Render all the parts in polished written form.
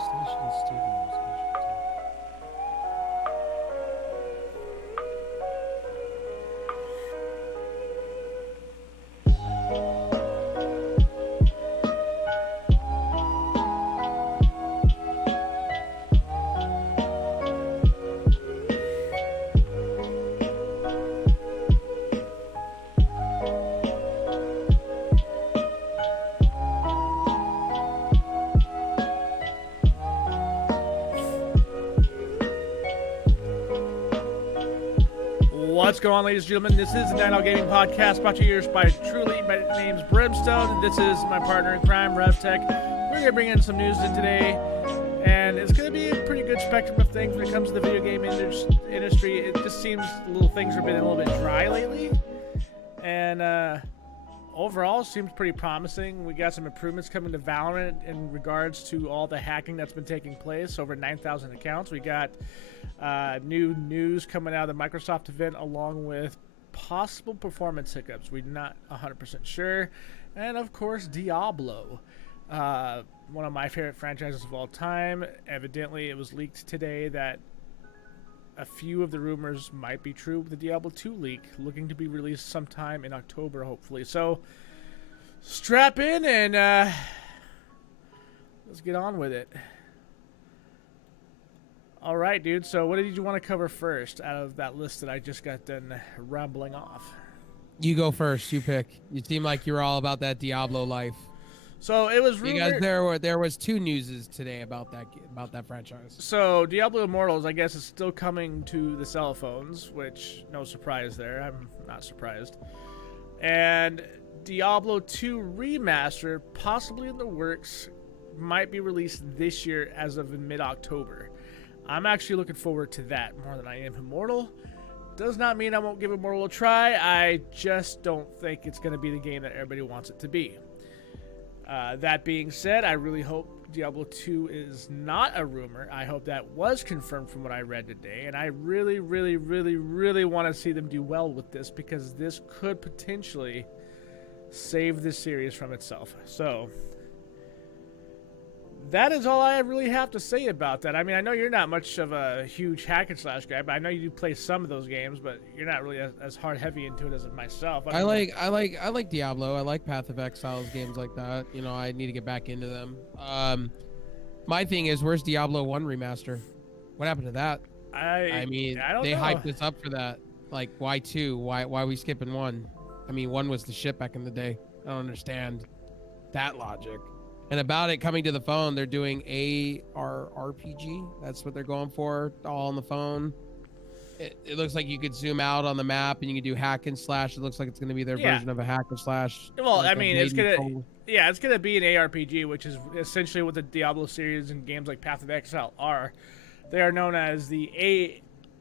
Station Studios. What's going on, ladies and gentlemen? This is the Night Owl Gaming Podcast, brought to you by Truly. My name's Brimstone, and this is my partner in crime, RevTech. We're going to bring in some news in today, and it's going to be a pretty good spectrum of things when it comes to the video game industry. It just seems little things have been a little bit dry lately, and overall, seems pretty promising. We got some improvements coming to Valorant in regards to all the hacking that's been taking place. Over 9,000 accounts. We got new news coming out of the Microsoft event, along with possible performance hiccups. We're not 100% sure. And of course, Diablo, one of my favorite franchises of all time. Evidently, it was leaked today that a few of the rumors might be true with the Diablo 2 leak, looking to be released sometime in October, hopefully. So, strap in and let's get on with it. All right, dude. So, what did you want to cover first out of that list that I just got done rambling off? You go first. You pick. You seem like you're all about that Diablo life. So it was rumored. Because there was two newses today about that franchise. So Diablo Immortals, I guess, is still coming to the cell phones, which no surprise there. I'm not surprised. And Diablo 2 Remaster, possibly in the works, might be released this year as of mid-October. I'm actually looking forward to that more than I am Immortal. Does not mean I won't give Immortal a try. I just don't think it's going to be the game that everybody wants it to be. That being said, I really hope Diablo 2 is not a rumor. I hope that was confirmed from what I read today. And I really, really, really, really want to see them do well with this, because this could potentially save this series from itself. So that is all I really have to say about that. I mean, I know you're not much of a huge hack and slash guy, but I know you do play some of those games, but you're not really as hard heavy into it as myself. I like Diablo. I like Path of Exiles games like that. You know, I need to get back into them. My thing is, where's Diablo 1 remaster? What happened to that? I mean, they hyped us up for that. Like, why 2? Why are we skipping 1? I mean, 1 was the shit back in the day. I don't understand that logic. And about it coming to the phone, they're doing ARPG. That's what they're going for, all on the phone. It looks like you could zoom out on the map and you can do hack and slash. It looks like it's going to be their version of a hack and slash. Well, like I mean, it's gonna be an ARPG, which is essentially what the Diablo series and games like Path of Exile are. They are known as the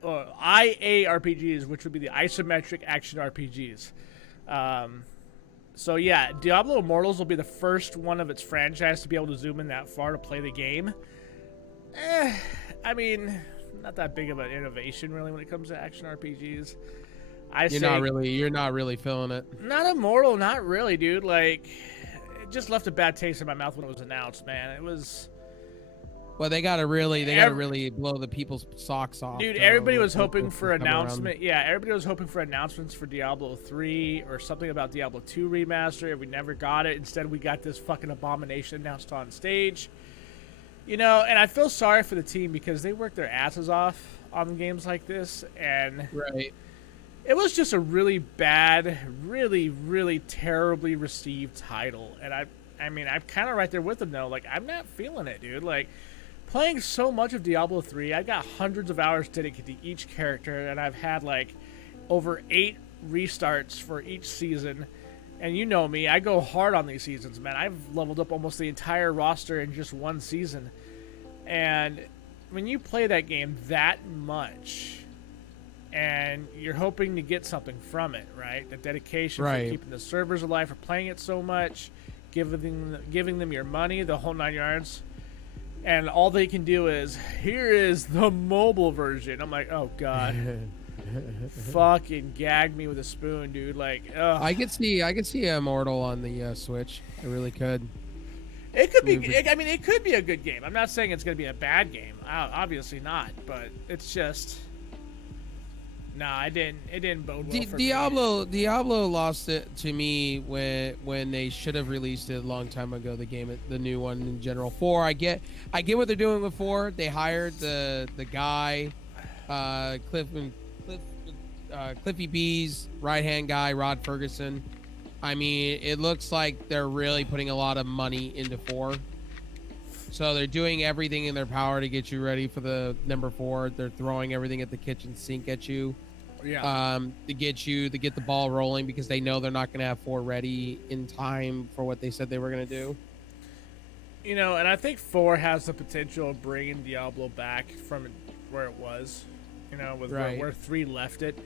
IARPGs, which would be the isometric action RPGs. So yeah, Diablo Immortals will be the first one of its franchise to be able to zoom in that far to play the game. I mean, not that big of an innovation really when it comes to action RPGs. You're not really feeling it. Not Immortal, not really, dude. Like, it just left a bad taste in my mouth when it was announced, man. It was. Well, they gotta really blow the people's socks off. Dude, everybody was hoping for announcement. Yeah, everybody was hoping for announcements for Diablo 3 or something about Diablo 2 remaster. We never got it. Instead, we got this fucking abomination announced on stage. You know, and I feel sorry for the team because they worked their asses off on games like this, and it was just a really bad, really, really terribly received title. And I mean, I'm kind of right there with them though. Like, I'm not feeling it, dude. Like, playing so much of Diablo 3, I got hundreds of hours dedicated to each character, and I've had like over 8 restarts for each season. And you know me, I go hard on these seasons, man. I've leveled up almost the entire roster in just one season. And when you play that game that much, and you're hoping to get something from it, right? The dedication for keeping the servers alive, for playing it so much, giving them your money, the whole 9 yards. And all they can do is, here is the mobile version. I'm like, oh god. Fucking gag me with a spoon, dude. Like, ugh. I could see Immortal on the Switch. I really could. It could be. I mean, it could be a good game. I'm not saying it's going to be a bad game. Obviously not. But it's just. Nah, it didn't bode well for me. Diablo lost it to me when they should have released it a long time ago. The new one in general. 4, I get what they're doing with 4. They hired the guy, Cliffy B's right hand guy, Rod Ferguson. I mean, it looks like they're really putting a lot of money into 4. So they're doing everything in their power to get you ready for the number 4. They're throwing everything at the kitchen sink at you. Yeah. To get the ball rolling because they know they're not going to have 4 ready in time for what they said they were going to do. You know, and I think 4 has the potential of bringing Diablo back from where it was. You know, with where 3 left it.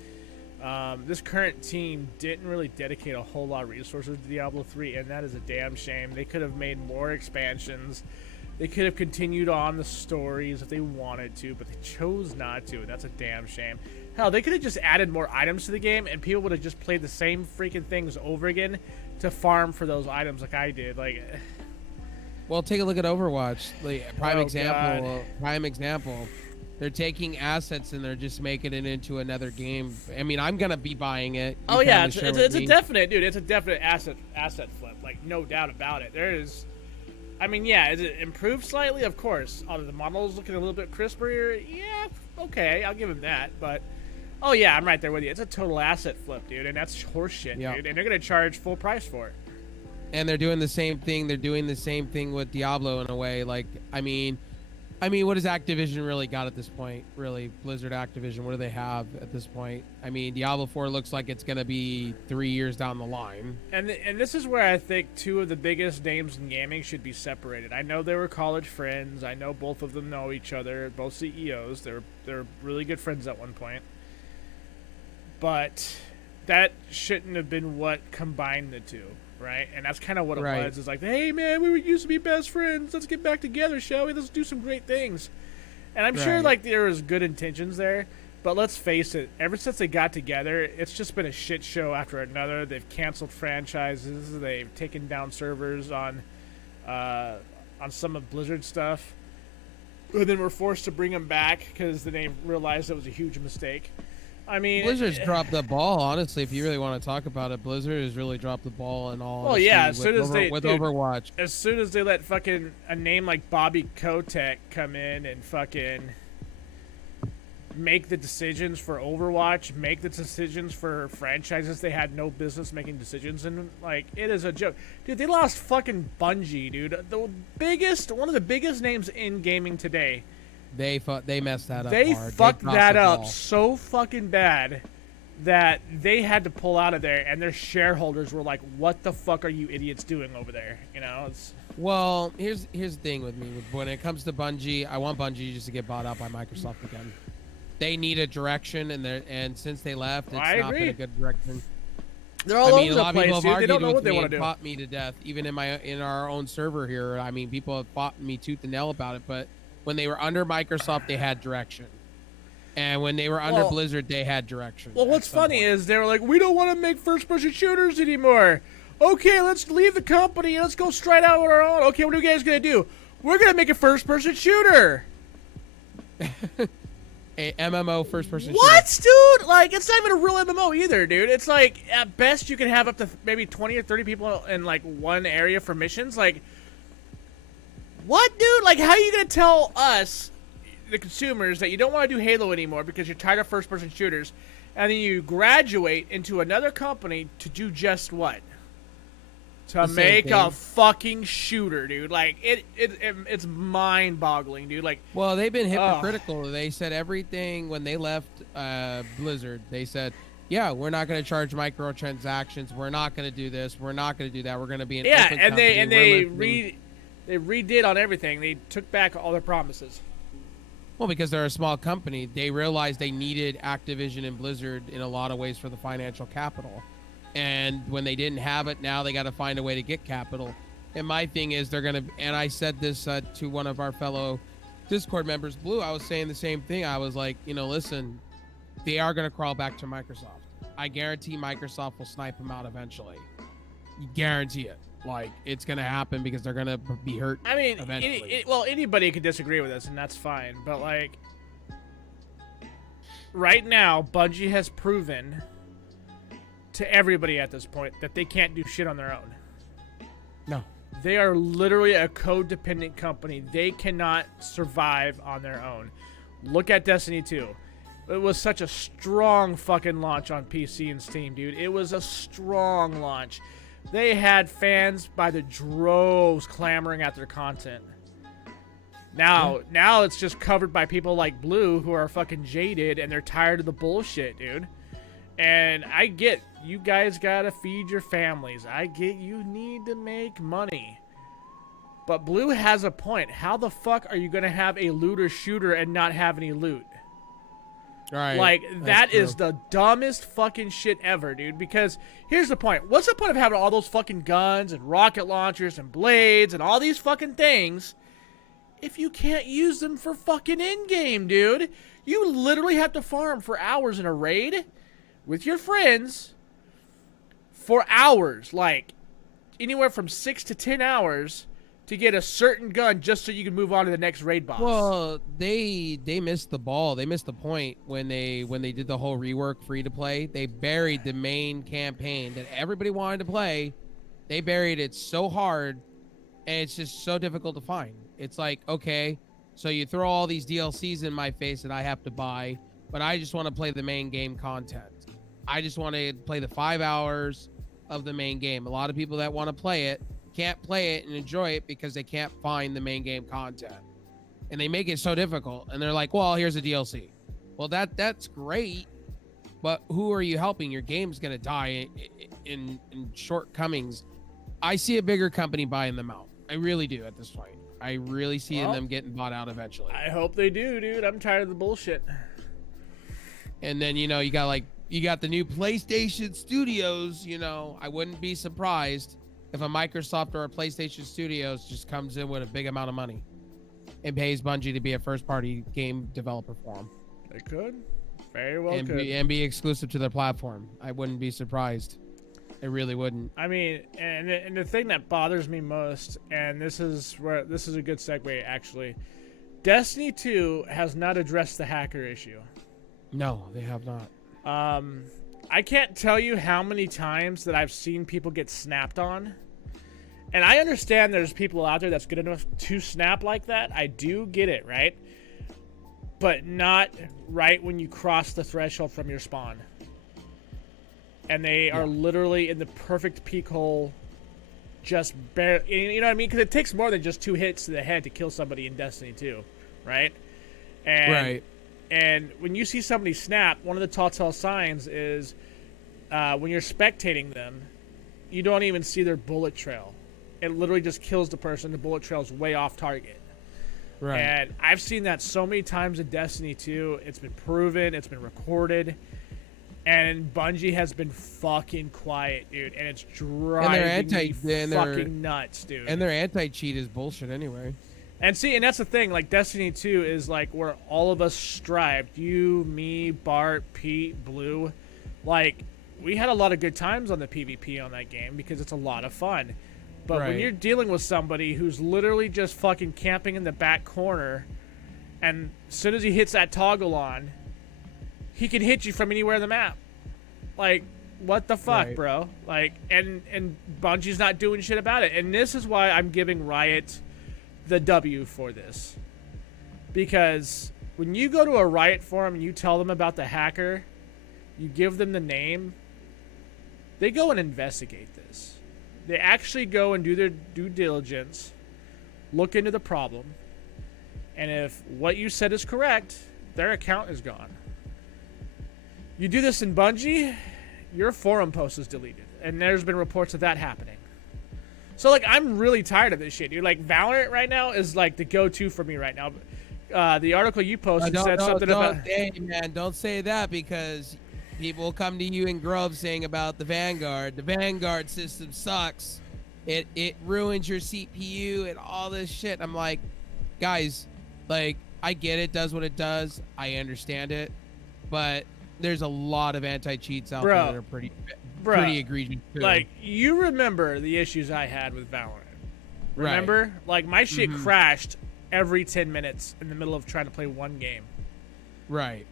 This current team didn't really dedicate a whole lot of resources to Diablo 3, and that is a damn shame. They could have made more expansions. They could have continued on the stories if they wanted to, but they chose not to, and that's a damn shame. Hell, they could have just added more items to the game, and people would have just played the same freaking things over again to farm for those items like I did. Like, well, take a look at Overwatch. Prime example. They're taking assets and they're just making it into another game. I mean, I'm gonna be buying it. Oh yeah, it's a definite, dude. It's a definite asset flip. Like, no doubt about it. There is. I mean, yeah, is it improved slightly? Of course. Are the models looking a little bit crisper? Yeah, okay, I'll give them that. But, oh yeah, I'm right there with you. It's a total asset flip, dude, and that's horseshit, dude. And they're gonna charge full price for it. And they're doing the same thing. They're doing the same thing with Diablo in a way. Like, I mean, what has Activision really got at this point? Really, Blizzard, Activision, what do they have at this point? I mean, Diablo 4 looks like it's going to be 3 years down the line. And this is where I think 2 of the biggest names in gaming should be separated. I know they were college friends. I know both of them know each other, both CEOs. They're really good friends at one point. But that shouldn't have been what combined the 2. Right, and that's kind of what it was. It's like, hey man, we used to be best friends. Let's get back together, shall we? Let's do some great things. And I'm sure like there was good intentions there, but let's face it. Ever since they got together, it's just been a shit show after another. They've canceled franchises. They've taken down servers on some of Blizzard stuff, and then we're forced to bring them back because then they realized it was a huge mistake. I mean, Blizzard's dropped the ball. Honestly, if you really want to talk about it, Blizzard has really dropped the ball in all. Well, yeah, as soon as Overwatch, as soon as they let fucking a name like Bobby Kotick come in and fucking make the decisions for Overwatch, make the decisions for franchises they had no business making decisions in, like, it is a joke, dude. They lost fucking Bungie, dude. One of the biggest names in gaming today. They messed that up. They hard. fucked that up so fucking bad that they had to pull out of there, and their shareholders were like, "What the fuck are you idiots doing over there?" You know. Well, here's the thing with me. When it comes to Bungie, I want Bungie just to get bought out by Microsoft again. They need a direction, and since they left, it's not been a good direction. They're all over the place, dude. They don't know what they want to do. Fought me to death, even in our own server here. I mean, people have fought me tooth and nail about it, but when they were under Microsoft, they had direction. And when they were under Blizzard, they had direction. Well, what's funny is they were like, we don't want to make first-person shooters anymore. Okay, let's leave the company and let's go straight out on our own. Okay, what are you guys going to do? We're going to make a first-person shooter. A MMO first-person shooter. What, dude? Like, it's not even a real MMO either, dude. It's like, at best, you can have up to maybe 20 or 30 people in, like, one area for missions. Like, what, dude? Like, how are you going to tell us, the consumers, that you don't want to do Halo anymore because you're tired of first-person shooters, and then you graduate into another company to do just what? To make a fucking shooter, dude. Like, it's mind-boggling, dude. Like, well, they've been hypocritical. They said everything when they left Blizzard. They said, yeah, we're not going to charge microtransactions. We're not going to do this. We're not going to do that. We're going to be an open company. They redid on everything. They took back all their promises. Well, because they're a small company, they realized they needed Activision and Blizzard in a lot of ways for the financial capital. And when they didn't have it, now they got to find a way to get capital. And my thing is they're going to, and I said this to one of our fellow Discord members, Blue, I was saying the same thing. I was like, listen, they are going to crawl back to Microsoft. I guarantee Microsoft will snipe them out eventually. You guarantee it. Like, it's gonna happen because they're gonna be hurt. I mean, eventually. well, anybody could disagree with us, and that's fine. But like, right now, Bungie has proven to everybody at this point that they can't do shit on their own. No. They are literally a code-dependent company. They cannot survive on their own. Look at Destiny 2. It was such a strong fucking launch on PC and Steam, dude. It was a strong launch. They had fans by the droves clamoring at their content. Now it's just covered by people like Blue who are fucking jaded and they're tired of the bullshit, dude. And I get you guys gotta feed your families. I get you need to make money. But Blue has a point. How the fuck are you gonna have a looter shooter and not have any loot? Right. Like, that is the dumbest fucking shit ever, dude. Because here's the point. What's the point of having all those fucking guns and rocket launchers and blades and all these fucking things if you can't use them for fucking in-game, dude? You literally have to farm for hours in a raid with your friends for hours, like anywhere from 6 to 10 hours to get a certain gun just so you can move on to the next raid boss. Well, they missed the ball. They missed the point when they did the whole rework free to play. They buried the main campaign that everybody wanted to play. They buried it so hard, and it's just so difficult to find. It's like, okay, so you throw all these DLCs in my face that I have to buy, but I just want to play the main game content. I just want to play the 5 hours of the main game. A lot of people that want to play it can't play it and enjoy it because they can't find the main game content, and they make it so difficult. And they're like, well, here's a DLC. Well, that's great, but who are you helping? Your game's gonna die in shortcomings. I see a bigger company buying them out. I really do at this point. I really see them getting bought out eventually. I hope they do, dude. I'm tired of the bullshit. And then, you got the new PlayStation Studios. I wouldn't be surprised if a Microsoft or a PlayStation Studios just comes in with a big amount of money and pays Bungie to be a first-party game developer for them. They could. Very well could. And be exclusive to their platform. I wouldn't be surprised. I really wouldn't. I mean, and the thing that bothers me most, and this is a good segue, actually. Destiny 2 has not addressed the hacker issue. No, they have not. I can't tell you how many times that I've seen people get snapped on. And I understand there's people out there that's good enough to snap like that. I do get it, right? But not right when you cross the threshold from your spawn. And they are literally in the perfect peek hole, just barely, you know what I mean? Because it takes more than just 2 hits to the head to kill somebody in Destiny 2, right? And when you see somebody snap, one of the telltale signs is when you're spectating them, you don't even see their bullet trail. It literally just kills the person. The bullet trail is way off target. Right. And I've seen that so many times in Destiny 2. It's been proven. It's been recorded. And Bungie has been fucking quiet, dude. And it's driving me fucking nuts, dude. And their anti-cheat is bullshit anyway. And see, and that's the thing. Like, Destiny 2 is like where all of us strived. You, me, Bart, Pete, Blue. Like, we had a lot of good times on the PvP on that game because it's a lot of fun. But when you're dealing with somebody who's literally just fucking camping in the back corner, and as soon as he hits that toggle on, he can hit you from anywhere on the map. Like, what the fuck, bro? Like, and Bungie's not doing shit about it. And this is why I'm giving Riot the W for this. Because when you go to a Riot forum and you tell them about the hacker, you give them the name, they go and investigate this. They actually go and do their due diligence, look into the problem, and if what you said is correct, their account is gone. You do this in Bungie, your forum post is deleted, and there's been reports of that happening. So, like, I'm really tired of this shit, dude. Like, Valorant right now is, like, the go-to for me right now. The article you posted said something about... Hey, man, don't say that because people come to you in Grove saying about the Vanguard. The Vanguard system sucks. It ruins your CPU and all this shit. I'm like, guys, like, I get it does what it does. I understand it. But there's a lot of anti-cheats out there that are pretty egregious too. Like, you remember the issues I had with Valorant. Remember? Right. Like, my shit crashed every 10 minutes in the middle of trying to play one game. Right.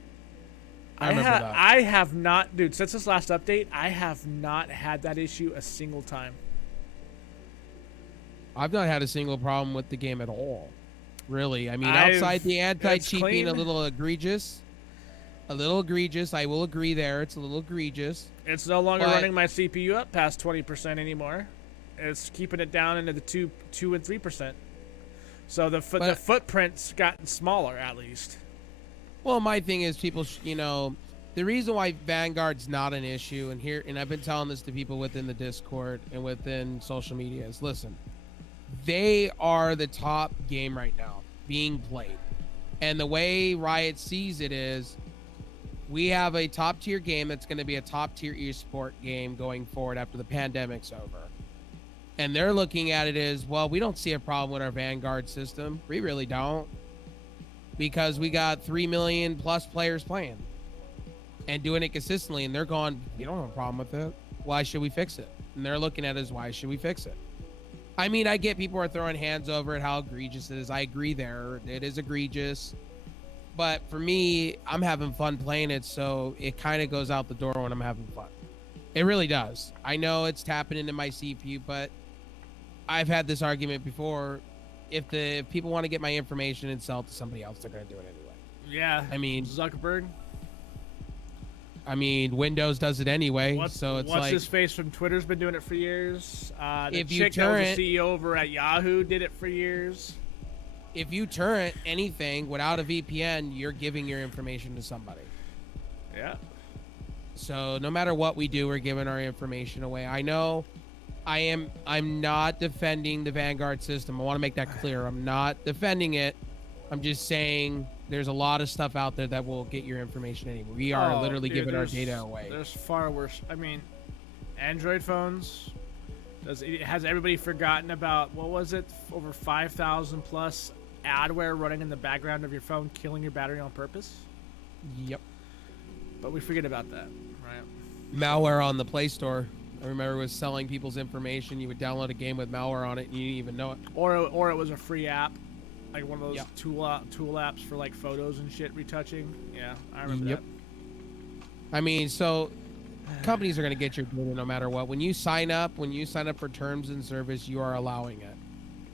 I remember that. I have not, dude, since this last update, I have not had that issue a single time. I've not had a single problem with the game at all. Really. I mean, outside the anti-cheat being a little egregious. A little egregious. I will agree there. It's a little egregious. It's no longer running my CPU up past 20% anymore. It's keeping it down into the 2 and 3%. So the footprint's gotten smaller, at least. Well, my thing is, people, the reason why Vanguard's not an issue, and I've been telling this to people within the Discord and within social media, is listen, they are the top game right now being played. And the way Riot sees it is, we have a top tier game that's going to be a top tier esport game going forward after the pandemic's over. And they're looking at it as, well, we don't see a problem with our Vanguard system. We really don't. Because we got 3 million plus players playing and doing it consistently. And they're going, we don't have a problem with it. Why should we fix it? And they're looking at it as, why should we fix it? I mean, I get people are throwing hands over it, how egregious it is. I agree there. It is egregious. But for me, I'm having fun playing it, so it kind of goes out the door when I'm having fun. It really does. I know it's tapping into my CPU, but I've had this argument before. If people want to get my information and sell it to somebody else, they're going to do it anyway. Yeah. I mean, Zuckerberg. I mean, Windows does it anyway. What's his face from Twitter's been doing it for years. The chick that was the CEO over at Yahoo did it for years. If you turn anything without a VPN, you're giving your information to somebody. Yeah. So no matter what we do, we're giving our information away. I know I'm not defending the Vanguard system. I want to make that clear. I'm not defending it. I'm just saying there's a lot of stuff out there that will get your information anyway. We are literally giving our data away. There's far worse. I mean, Android phones. Has everybody forgotten about, what was it, over 5,000 plus adware running in the background of your phone, killing your battery on purpose? Yep. But we forget about that, right? Malware on the Play Store. I remember it was selling people's information. You would download a game with malware on it, and you didn't even know it. Or it was a free app, like one of those tool apps for like photos and shit retouching. Yeah, I remember that. I mean, so companies are going to get your data no matter what. When you sign up for terms and service, you are allowing it.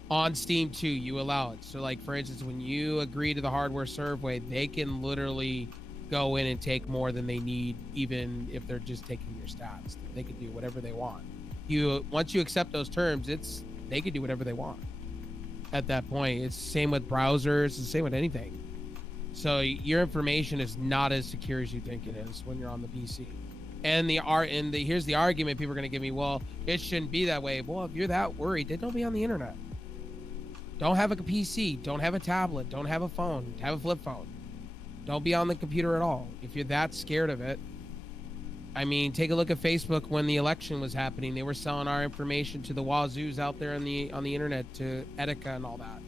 On Steam too, you allow it. So like, for instance, when you agree to the hardware serve way, they can literally go in and take more than they need, even if they're just taking your stats. They can do whatever they want. Once you accept those terms, they can do whatever they want. At that point, it's the same with browsers, it's the same with anything. So your information is not as secure as you think it is when you're on the PC. And here's the argument people are going to give me, well, it shouldn't be that way. Well, if you're that worried, then don't be on the internet. Don't have a PC, don't have a tablet, don't have a phone, have a flip phone. Don't be on the computer at all. If you're that scared of it, I mean, take a look at Facebook when the election was happening. They were selling our information to the wazoos out there on the internet, to Etika and all that.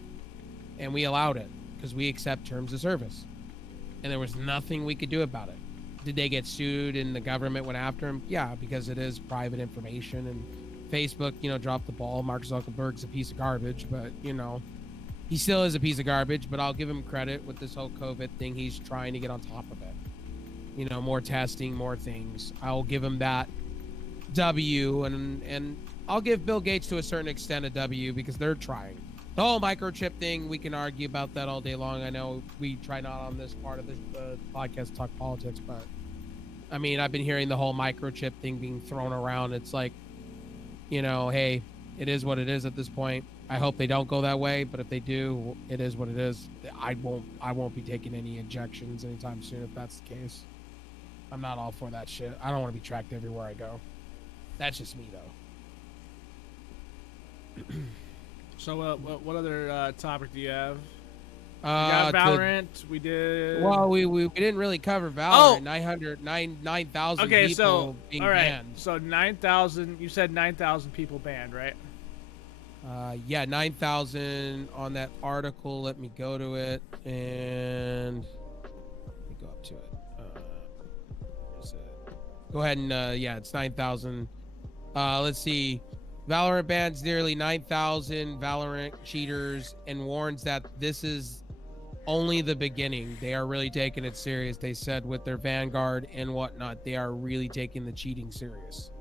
And we allowed it because we accept terms of service. And there was nothing we could do about it. Did they get sued and the government went after them? Yeah, because it is private information. And Facebook, dropped the ball. Mark Zuckerberg's a piece of garbage, but, he still is a piece of garbage, but I'll give him credit with this whole COVID thing. He's trying to get on top of it. More testing, more things. I'll give him that W, and I'll give Bill Gates to a certain extent a W because they're trying. The whole microchip thing, we can argue about that all day long. I know we try not on this part of the podcast to talk politics, but I mean, I've been hearing the whole microchip thing being thrown around. It's like, hey, it is what it is at this point. I hope they don't go that way, but if they do, it is what it is. I won't be taking any injections anytime soon if that's the case. I'm not all for that shit. I don't want to be tracked everywhere I go. That's just me, though. So, what other topic do you have? We got Valorant. We did. Well, we didn't really cover Valorant. 9,000 people being banned. So 9,000. You said 9,000 people banned, right? Yeah, 9,000 on that article. Let me go to it and let me go up to it. Go ahead and yeah, it's 9,000. Let's see. Valorant bans nearly 9,000 Valorant cheaters and warns that this is only the beginning. They are really taking it serious. They said with their Vanguard and whatnot, they are really taking the cheating serious.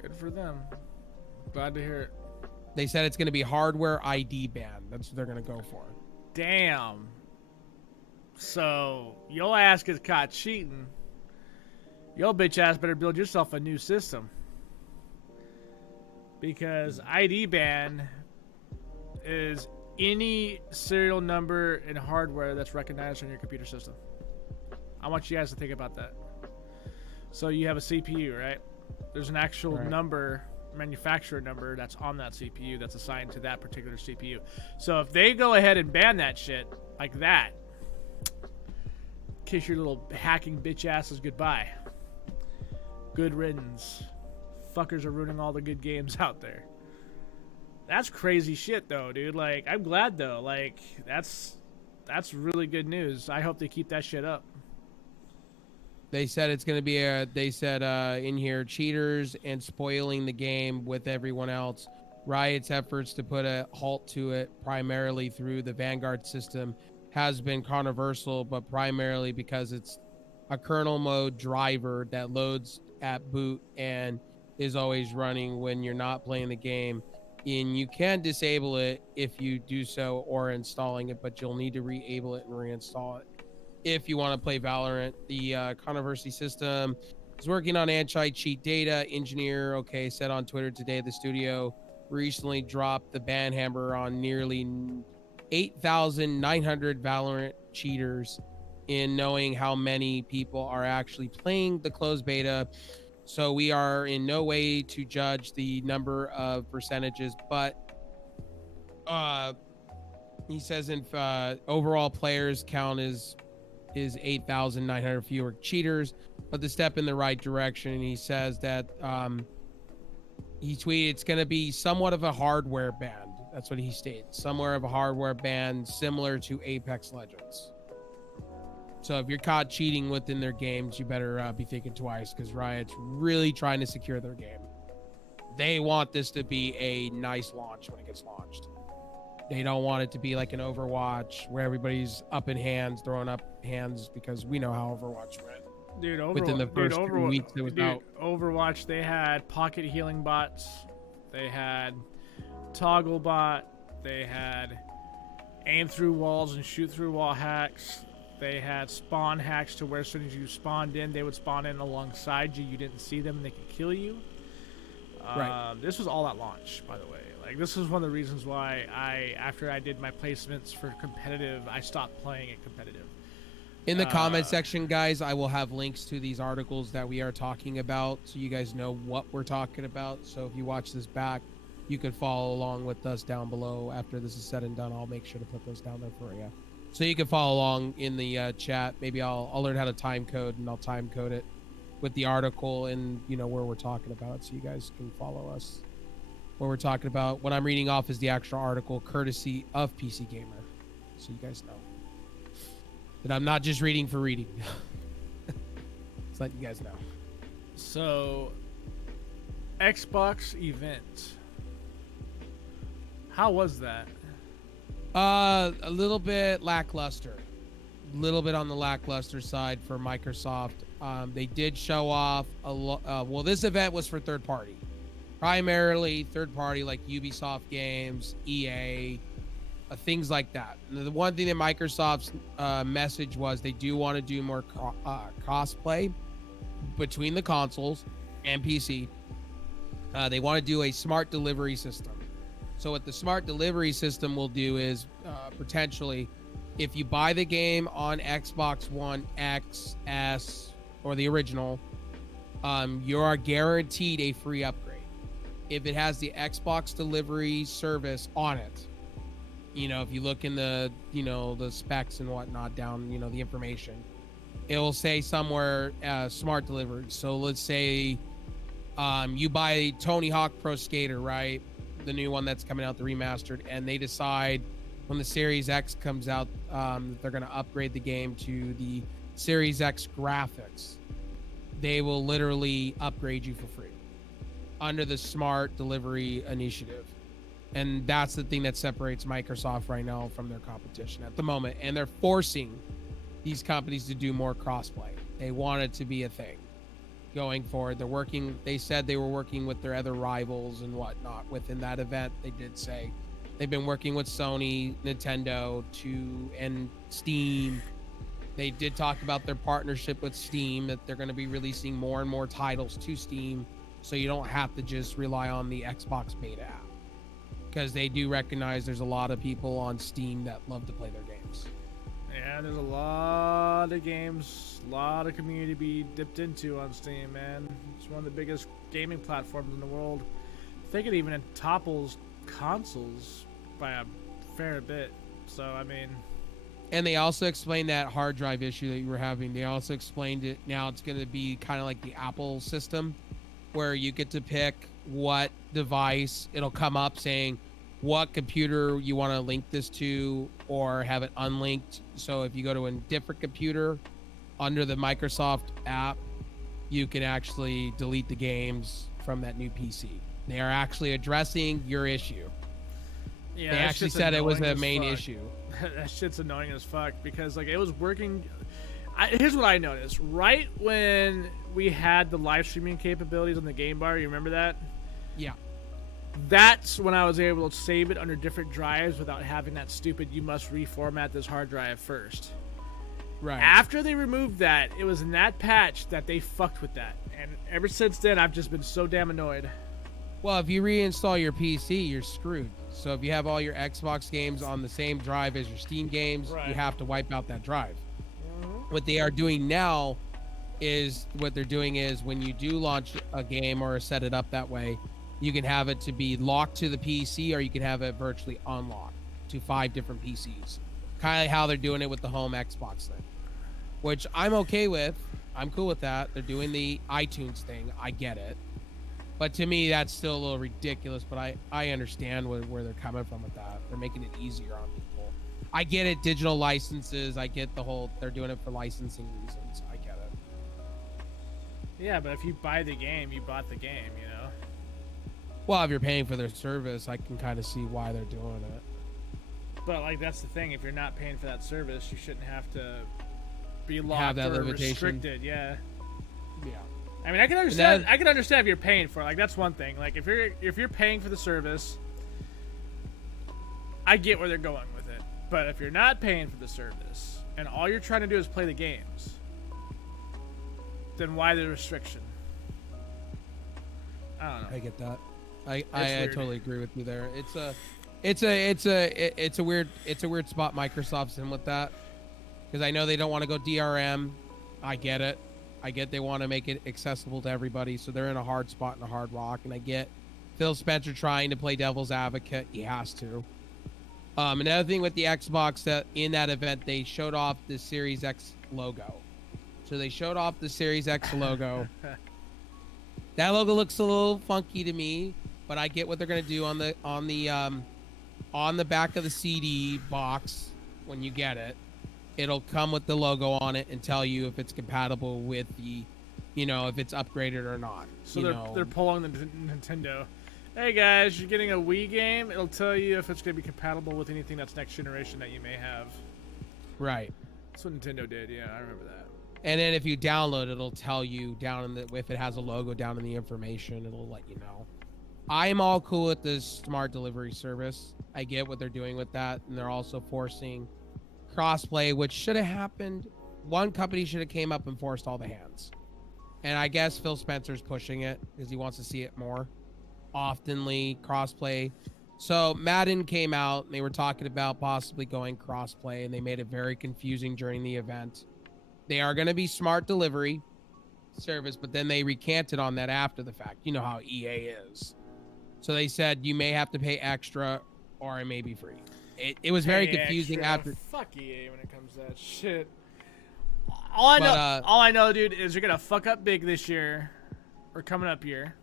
Good for them. Glad to hear it. They said it's going to be hardware ID ban. That's what they're going to go for. Damn. So your ass gets caught cheating. Your bitch ass better build yourself a new system. Because ID ban is any serial number and hardware that's recognized on your computer system. I want you guys to think about that. So you have a CPU, right? There's an actual number, manufacturer number, that's on that CPU that's assigned to that particular CPU. So if they go ahead and ban that shit like that, kiss your little hacking bitch asses goodbye. Good riddance. Fuckers are ruining all the good games out there. That's crazy shit though, dude. Like, I'm glad though. Like, that's really good news. I hope they keep that shit up. They said it's going to be they said in here, cheaters and spoiling the game with everyone else. Riot's efforts to put a halt to it primarily through the Vanguard system has been controversial, but primarily because it's a kernel mode driver that loads at boot and is always running when you're not playing the game. And you can disable it if you do so or installing it, but you'll need to re-able it and reinstall it if you want to play Valorant. The controversy system is working on anti-cheat data. Engineer said on Twitter today the studio recently dropped the ban hammer on nearly 8,900 Valorant cheaters in knowing how many people are actually playing the closed beta. So we are in no way to judge the number of percentages, but he says in overall players count is 8,900 fewer cheaters, but the step in the right direction. And he says that he tweeted it's going to be somewhat of a hardware ban. That's what he stated. Somewhere of a hardware ban similar to Apex Legends. So if you're caught cheating within their games, you better be thinking twice, because Riot's really trying to secure their game. They want this to be a nice launch when it gets launched. They don't want it to be like an Overwatch where everybody's up in hands, throwing up hands, because we know how Overwatch went. Dude, within the first 2 weeks it was out. Overwatch, they had pocket healing bots. They had toggle bot. They had aim through walls and shoot through wall hacks. They had spawn hacks to where as soon as you spawned in, they would spawn in alongside you. You didn't see them and they could kill you. Right. This was all at launch, by the way. Like, this is one of the reasons why after I did my placements for competitive, I stopped playing it competitive. In the comment section, guys, I will have links to these articles that we are talking about, so you guys know what we're talking about. So if you watch this back, you can follow along with us down below. After this is said and done, I'll make sure to put those down there for you. So you can follow along in the chat. Maybe I'll learn how to time code, and I'll time code it with the article and, you know, where we're talking about, so you guys can follow us. What we're talking about, what I'm reading off is the actual article, courtesy of PC Gamer. So you guys know that I'm not just reading for reading. Just letting you guys know. So, Xbox event. How was that? A little bit lackluster. A little bit on the lackluster side for Microsoft. They did show off well, this event was for third party. Primarily third party, like Ubisoft games, EA, things like that. And the one thing that Microsoft's message was, they do want to do more crossplay between the consoles and PC. They want to do a smart delivery system. So what the smart delivery system will do is potentially, if you buy the game on Xbox One X, S, or the original, you are guaranteed a free upgrade. If it has the Xbox delivery service on it, you know, if you look in the, you know, the specs and whatnot down, you know, the information, it will say somewhere smart delivery. So let's say you buy Tony Hawk Pro Skater, right? The new one that's coming out, the remastered, and they decide when the Series X comes out that they're going to upgrade the game to the Series X graphics. they will literally upgrade you for free under the smart delivery initiative. And that's the thing that separates Microsoft right now from their competition at the moment. And they're forcing these companies to do more crossplay. They want it to be a thing going forward. They said they were working with their other rivals and whatnot within that event. They did say they've been working with Sony, Nintendo, and Steam. They did talk about their partnership with Steam, that they're going to be releasing more and more titles to Steam, so you don't have to just rely on the Xbox beta app, because they do recognize there's a lot of people on Steam that love to play their games. Yeah, there's a lot of games, a lot of community to be dipped into on Steam, man. It's one of the biggest gaming platforms in the world. I think it even topples consoles by a fair bit. So, I mean... And they also explained that hard drive issue that you were having. They also explained it. Now it's going to be kind of like the Apple system, where you get to pick what device. It'll come up saying what computer you want to link this to, or have it unlinked. So if you go to a different computer under the Microsoft app, you can actually delete the games from that new PC. They are actually addressing your issue. Yeah, they actually said it was a main issue. That shit's annoying as fuck, because like it was working. Here's what I noticed. Right when we had the live streaming capabilities on the game bar, you remember that? Yeah. That's when I was able to save it under different drives without having that stupid "you must reformat this hard drive first." Right. After they removed that, it was in that patch that they fucked with that, and ever since then, I've just been so damn annoyed. Well, if you reinstall your PC, you're screwed. So if you have all your Xbox games on the same drive as your Steam games, right, you have to wipe out that drive. What they are doing now is when you do launch a game or set it up that way, you can have it to be locked to the PC, or you can have it virtually unlocked to 5 different PCs. Kind of like how they're doing it with the home Xbox thing, which I'm okay with. I'm cool with that. They're doing the iTunes thing. I get it. But to me, that's still a little ridiculous, but I understand where they're coming from with that. They're making it easier on people. I get it, digital licenses. I get the whole, they're doing it for licensing reasons. I get it. Yeah, but if you buy the game, you bought the game, you know? Well, if you're paying for their service, I can kind of see why they're doing it. But, like, that's the thing. If you're not paying for that service, you shouldn't have to be locked or restricted. Yeah. Yeah. I mean, I can understand. I can understand if you're paying for it. Like, that's one thing. Like, if you're paying for the service, I get where they're going with it. But if you're not paying for the service and all you're trying to do is play the games, then why the restriction? I don't know. I get that. I totally agree with you there. It's a weird spot Microsoft's in with that, because I know they don't want to go DRM. I get it. I get they want to make it accessible to everybody, so they're in a hard spot in a hard rock. And I get Phil Spencer trying to play devil's advocate. He has to. Another thing with the Xbox, that in that event they showed off the Series X logo. So they showed off the Series X logo. That logo looks a little funky to me, but I get what they're gonna do on the back of the CD box when you get it. It'll come with the logo on it and tell you if it's compatible with the, if it's upgraded or not. So they're pulling the Nintendo. Hey guys, you're getting a Wii game. It'll tell you if it's going to be compatible with anything that's next generation that you may have. Right. That's what Nintendo did. Yeah, I remember that. And then if you download it, it'll tell you if it has a logo down in the information, it'll let you know. I'm all cool with this smart delivery service. I get what they're doing with that, and they're also forcing crossplay, which should have happened. One company should have came up and forced all the hands. And I guess Phil Spencer's pushing it because he wants to see it more oftenly, crossplay. So Madden came out and they were talking about possibly going crossplay, and they made it very confusing during the event. They are going to be smart delivery service, but then they recanted on that after the fact. You know how EA is. So they said you may have to pay extra or it may be free. It was very confusing after. Fuck EA when it comes to that shit. All I know, dude, is you're gonna fuck up big this year, or coming up year,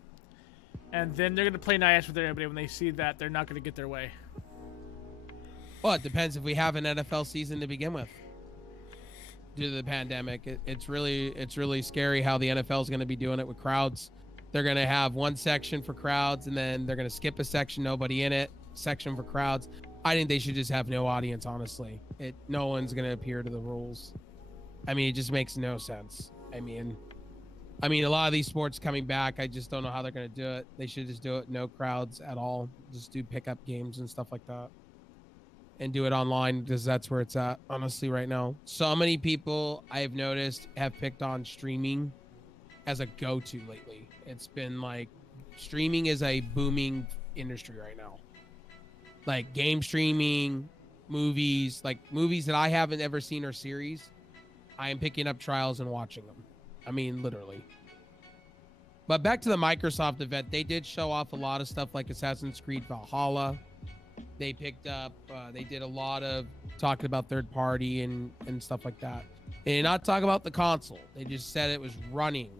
and then they're gonna play nice with everybody when they see that they're not gonna get their way. Well, it depends if we have an NFL season to begin with. due to the pandemic. It's really scary how the NFL is going to be doing it with crowds. They're going to have one section for crowds, and then they're going to skip a section, nobody in it, section for crowds. I think they should just have no audience, honestly. No one's going to adhere to the rules. I mean, it just makes no sense. I mean, a lot of these sports coming back, I just don't know how they're going to do it. They should just do it, no crowds at all. Just do pickup games and stuff like that. And do it online, because that's where it's at, honestly, right now. So many people I've noticed have picked on streaming as a go-to lately. It's been like, streaming is a booming industry right now. Like game streaming, movies, like movies that I haven't ever seen or series, I am picking up trials and watching them. I mean, literally. But back to the Microsoft event, they did show off a lot of stuff like Assassin's Creed Valhalla. They picked up, they did a lot of talking about third party and stuff like that. They did not talk about the console. They just said it was running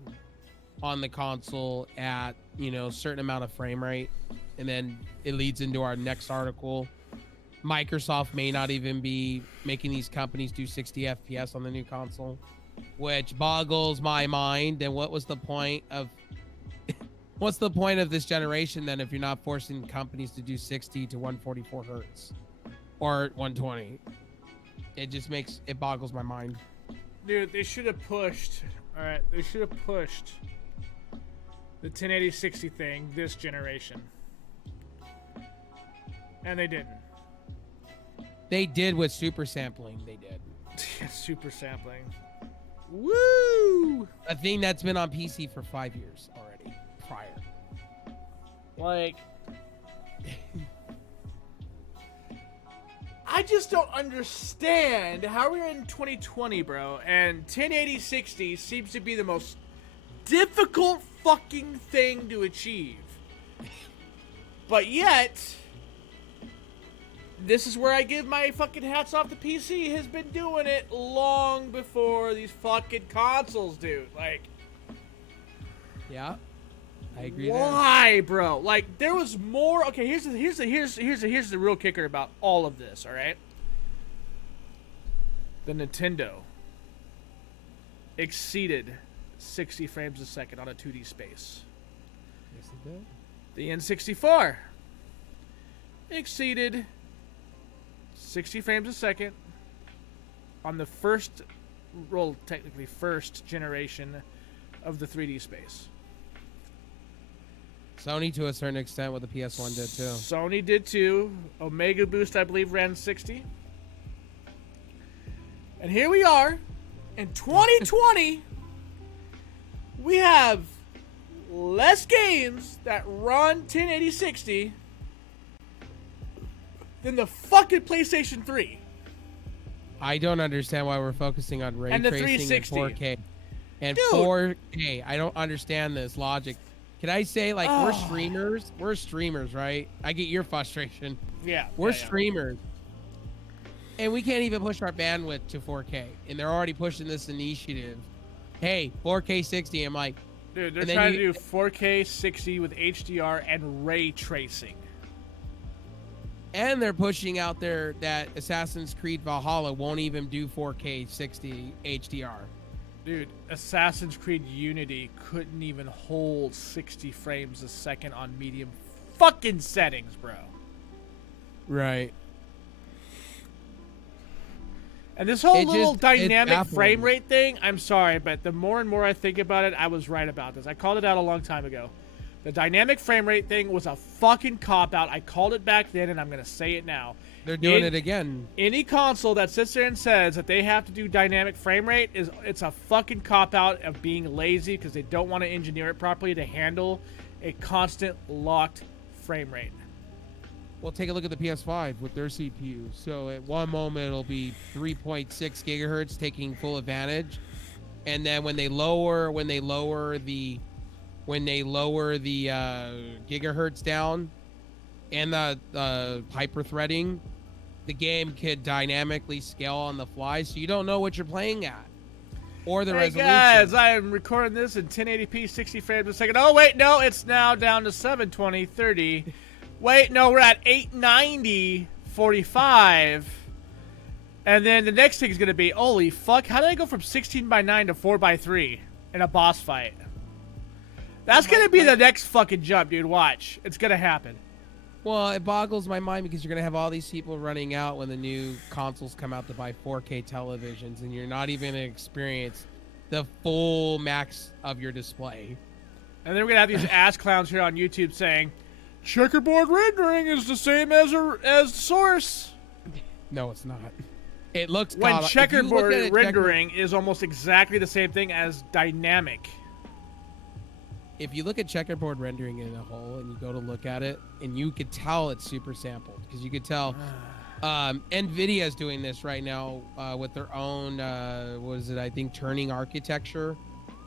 on the console at, a certain amount of frame rate. And then it leads into our next article. Microsoft may not even be making these companies do 60 FPS on the new console, which boggles my mind. And what was the point of what's the point of this generation then if you're not forcing companies to do 60 to 144 hertz or 120? It boggles my mind. Dude, they should have pushed. All right, they should have pushed the 1080-60 thing this generation. And they didn't. They did with super sampling. They did. Super sampling. Woo! A thing that's been on PC for 5 years already. Prior. Like, I just don't understand how we're in 2020, bro, and 1080-60 seems to be the most difficult fucking thing to achieve. But yet, this is where I give my fucking hats off to PC. Has been doing it long before these fucking consoles, dude. Like, yeah, I agree. Why, bro? Like, there was more. Okay, here's the real kicker about all of this. All right, the Nintendo exceeded 60 frames a second on a 2D space. Yes, it did. The N64 exceeded 60 frames a second on the first generation of the 3D space. Sony to a certain extent what the PS1 did too. Sony did too. Omega Boost, I believe, ran 60. And here we are in 2020. We have less games that run 1080-60 than the fucking PlayStation 3. I don't understand why we're focusing on ray tracing and 4K. And Dude. 4K. I don't understand this logic. Can I say, like, we're streamers? We're streamers, right? I get your frustration. Yeah. We're streamers. And we can't even push our bandwidth to 4K. And they're already pushing this initiative. Hey, 4K 60. I'm like... Dude, they're trying to do 4K 60 with HDR and ray tracing. And they're pushing out there that Assassin's Creed Valhalla won't even do 4K 60 HDR. Dude, Assassin's Creed Unity couldn't even hold 60 frames a second on medium fucking settings, bro. Right. And this whole little dynamic frame rate thing, I'm sorry, but the more and more I think about it, I was right about this. I called it out a long time ago. The dynamic frame rate thing was a fucking cop-out. I called it back then, and I'm going to say it now. They're doing it again. Any console that sits there and says that they have to do dynamic frame rate, it's a fucking cop-out of being lazy because they don't want to engineer it properly to handle a constant locked frame rate. Well, take a look at the PS5 with their CPU. So at one moment it'll be 3.6 gigahertz taking full advantage, and then when they lower the gigahertz down and the hyper threading, the game could dynamically scale on the fly, so you don't know what you're playing at or the resolution. Guys, I am recording this in 1080p 60 frames a second. Oh wait, no, it's now down to 720 30. Wait, no, we're at 890 45. And then the next thing is going to be, holy fuck, how did I go from 16:9 to 4:3 in a boss fight? That's going to be the next fucking jump, dude. Watch. It's going to happen. Well, it boggles my mind because you're going to have all these people running out when the new consoles come out to buy 4K televisions, and you're not even going to experience the full max of your display. And then we're going to have these ass clowns here on YouTube saying, checkerboard rendering is the same as Source. No, it's not. It looks when checkerboard rendering is almost exactly the same thing as dynamic. If you look at checkerboard rendering in a whole and you go to look at it, and you could tell it's super sampled because you could tell NVIDIA is doing this right now with their own I think turning architecture,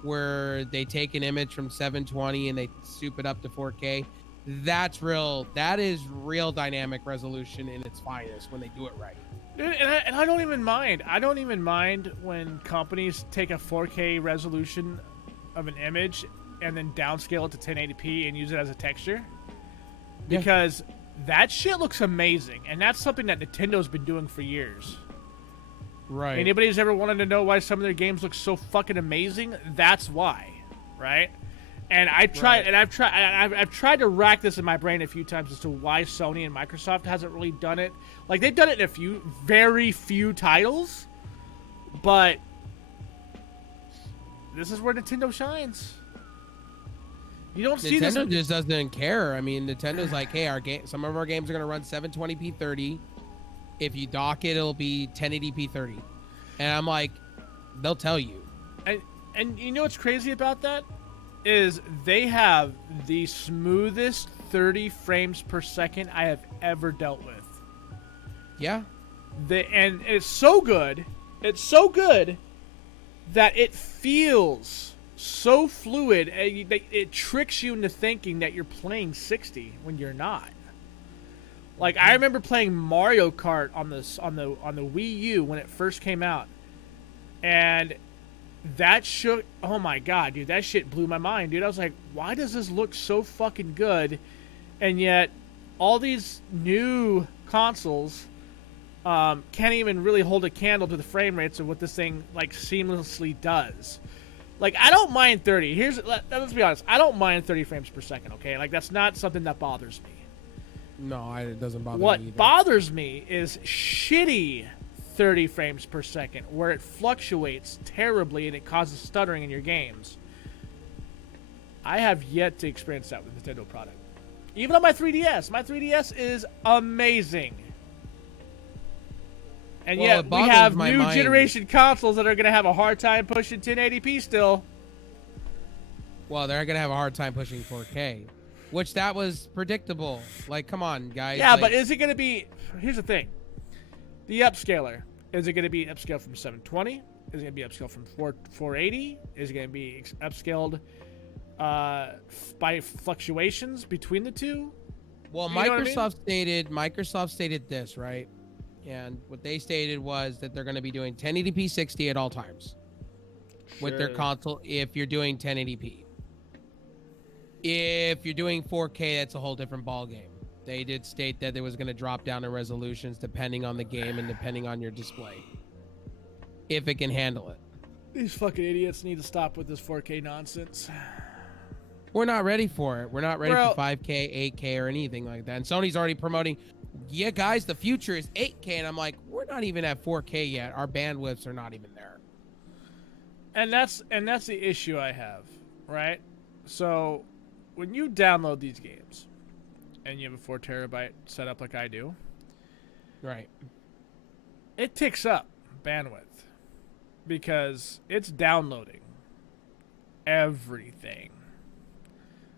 where they take an image from 720 and they soup it up to 4K. That's real. That is real dynamic resolution in its finest when they do it right. And I don't even mind. I don't even mind when companies take a 4K resolution of an image and then downscale it to 1080p and use it as a texture. Because that shit looks amazing. And that's something that Nintendo's been doing for years. Right. Anybody's ever wanted to know why some of their games look so fucking amazing? That's why. Right? And I've tried to rack this in my brain a few times as to why Sony and Microsoft hasn't really done it. Like, they've done it in very few titles, but this is where Nintendo shines. You don't see this. Nintendo just doesn't care. I mean, Nintendo's like, hey, some of our games are going to run 720p 30. If you dock it, it'll be 1080p 30. And I'm like, they'll tell you. And you know what's crazy about that? Is they have the smoothest 30 frames per second I have ever dealt with. Yeah. And it's so good. It's so good that it feels so fluid. It tricks you into thinking that you're playing 60 when you're not. Like, I remember playing Mario Kart on the Wii U when it first came out, and that shook. Oh my god, dude, that shit blew my mind, dude. I was like, why does this look so fucking good? And yet, all these new consoles can't even really hold a candle to the frame rates of what this thing like seamlessly does. Like, I don't mind 30. Let's be honest. I don't mind 30 frames per second. Okay, like that's not something that bothers me. No, it doesn't bother me either. What bothers me is shitty 30 frames per second, where it fluctuates terribly and it causes stuttering in your games. I have yet to experience that with Nintendo product. Even on my 3DS. My 3DS is amazing. And yet we have new generation consoles that are going to have a hard time pushing 1080p still. Well, they're going to have a hard time pushing 4K, which that was predictable. Like, come on, guys. Yeah, but is it going to be... Here's the thing. The upscaler. Is it going to be upscaled from 720? Is it going to be upscaled from 480? Is it going to be upscaled by fluctuations between the two? Well, Microsoft stated this, right? And what they stated was that they're going to be doing 1080p 60 at all times with their console if you're doing 1080p. If you're doing 4K, that's a whole different ballgame. They did state that it was going to drop down in resolutions depending on the game and depending on your display, if it can handle it. These fucking idiots need to stop with this 4K nonsense. We're not ready for it. We're not ready for 5K, 8K, or anything like that. And Sony's already promoting, yeah, guys, the future is 8K. And I'm like, we're not even at 4K yet. Our bandwidths are not even there. And that's the issue I have, right? So when you download these games and you have a 4 terabyte setup like I do, right, it ticks up bandwidth because it's downloading everything.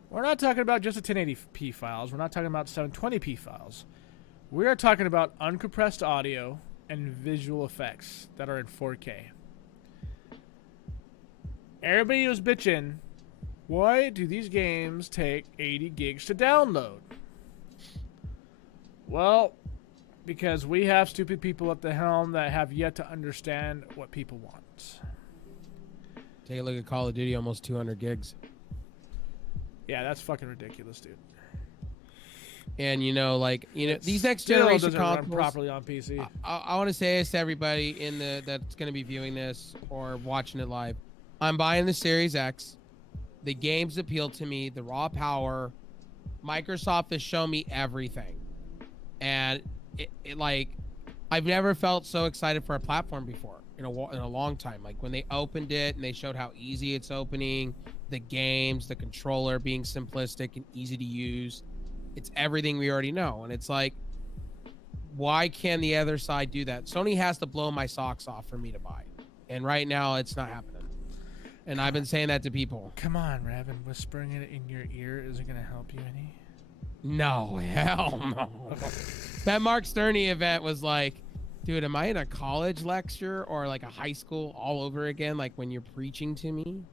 We're not talking about just the 1080p files. We're not talking about 720p files. We are talking about uncompressed audio and visual effects that are in 4K. Everybody was bitching, why do these games take 80 gigs to download? Well, because we have stupid people at the helm that have yet to understand what people want. Take a look at Call of Duty, almost 200 gigs. Yeah, that's fucking ridiculous, dude. And these next Still generation doesn't run consoles properly on PC. I want to say this to everybody that's going to be viewing this or watching it live. I'm buying the Series X. The games appeal to me. The raw power. Microsoft has shown me everything, and I've never felt so excited for a platform before in a long time. Like when they opened it and they showed how easy it's opening, the games, the controller being simplistic and easy to use. It's everything we already know, and it's like, why can the other side do that? Sony has to blow my socks off for me to buy, and right now it's not happening. And I've been saying that to people. Come on, Raven. Whispering it in your ear isn't going to help you any. No, hell no. That Mark Sterney event was like, dude, am I in a college lecture or like a high school all over again? Like when you're preaching to me?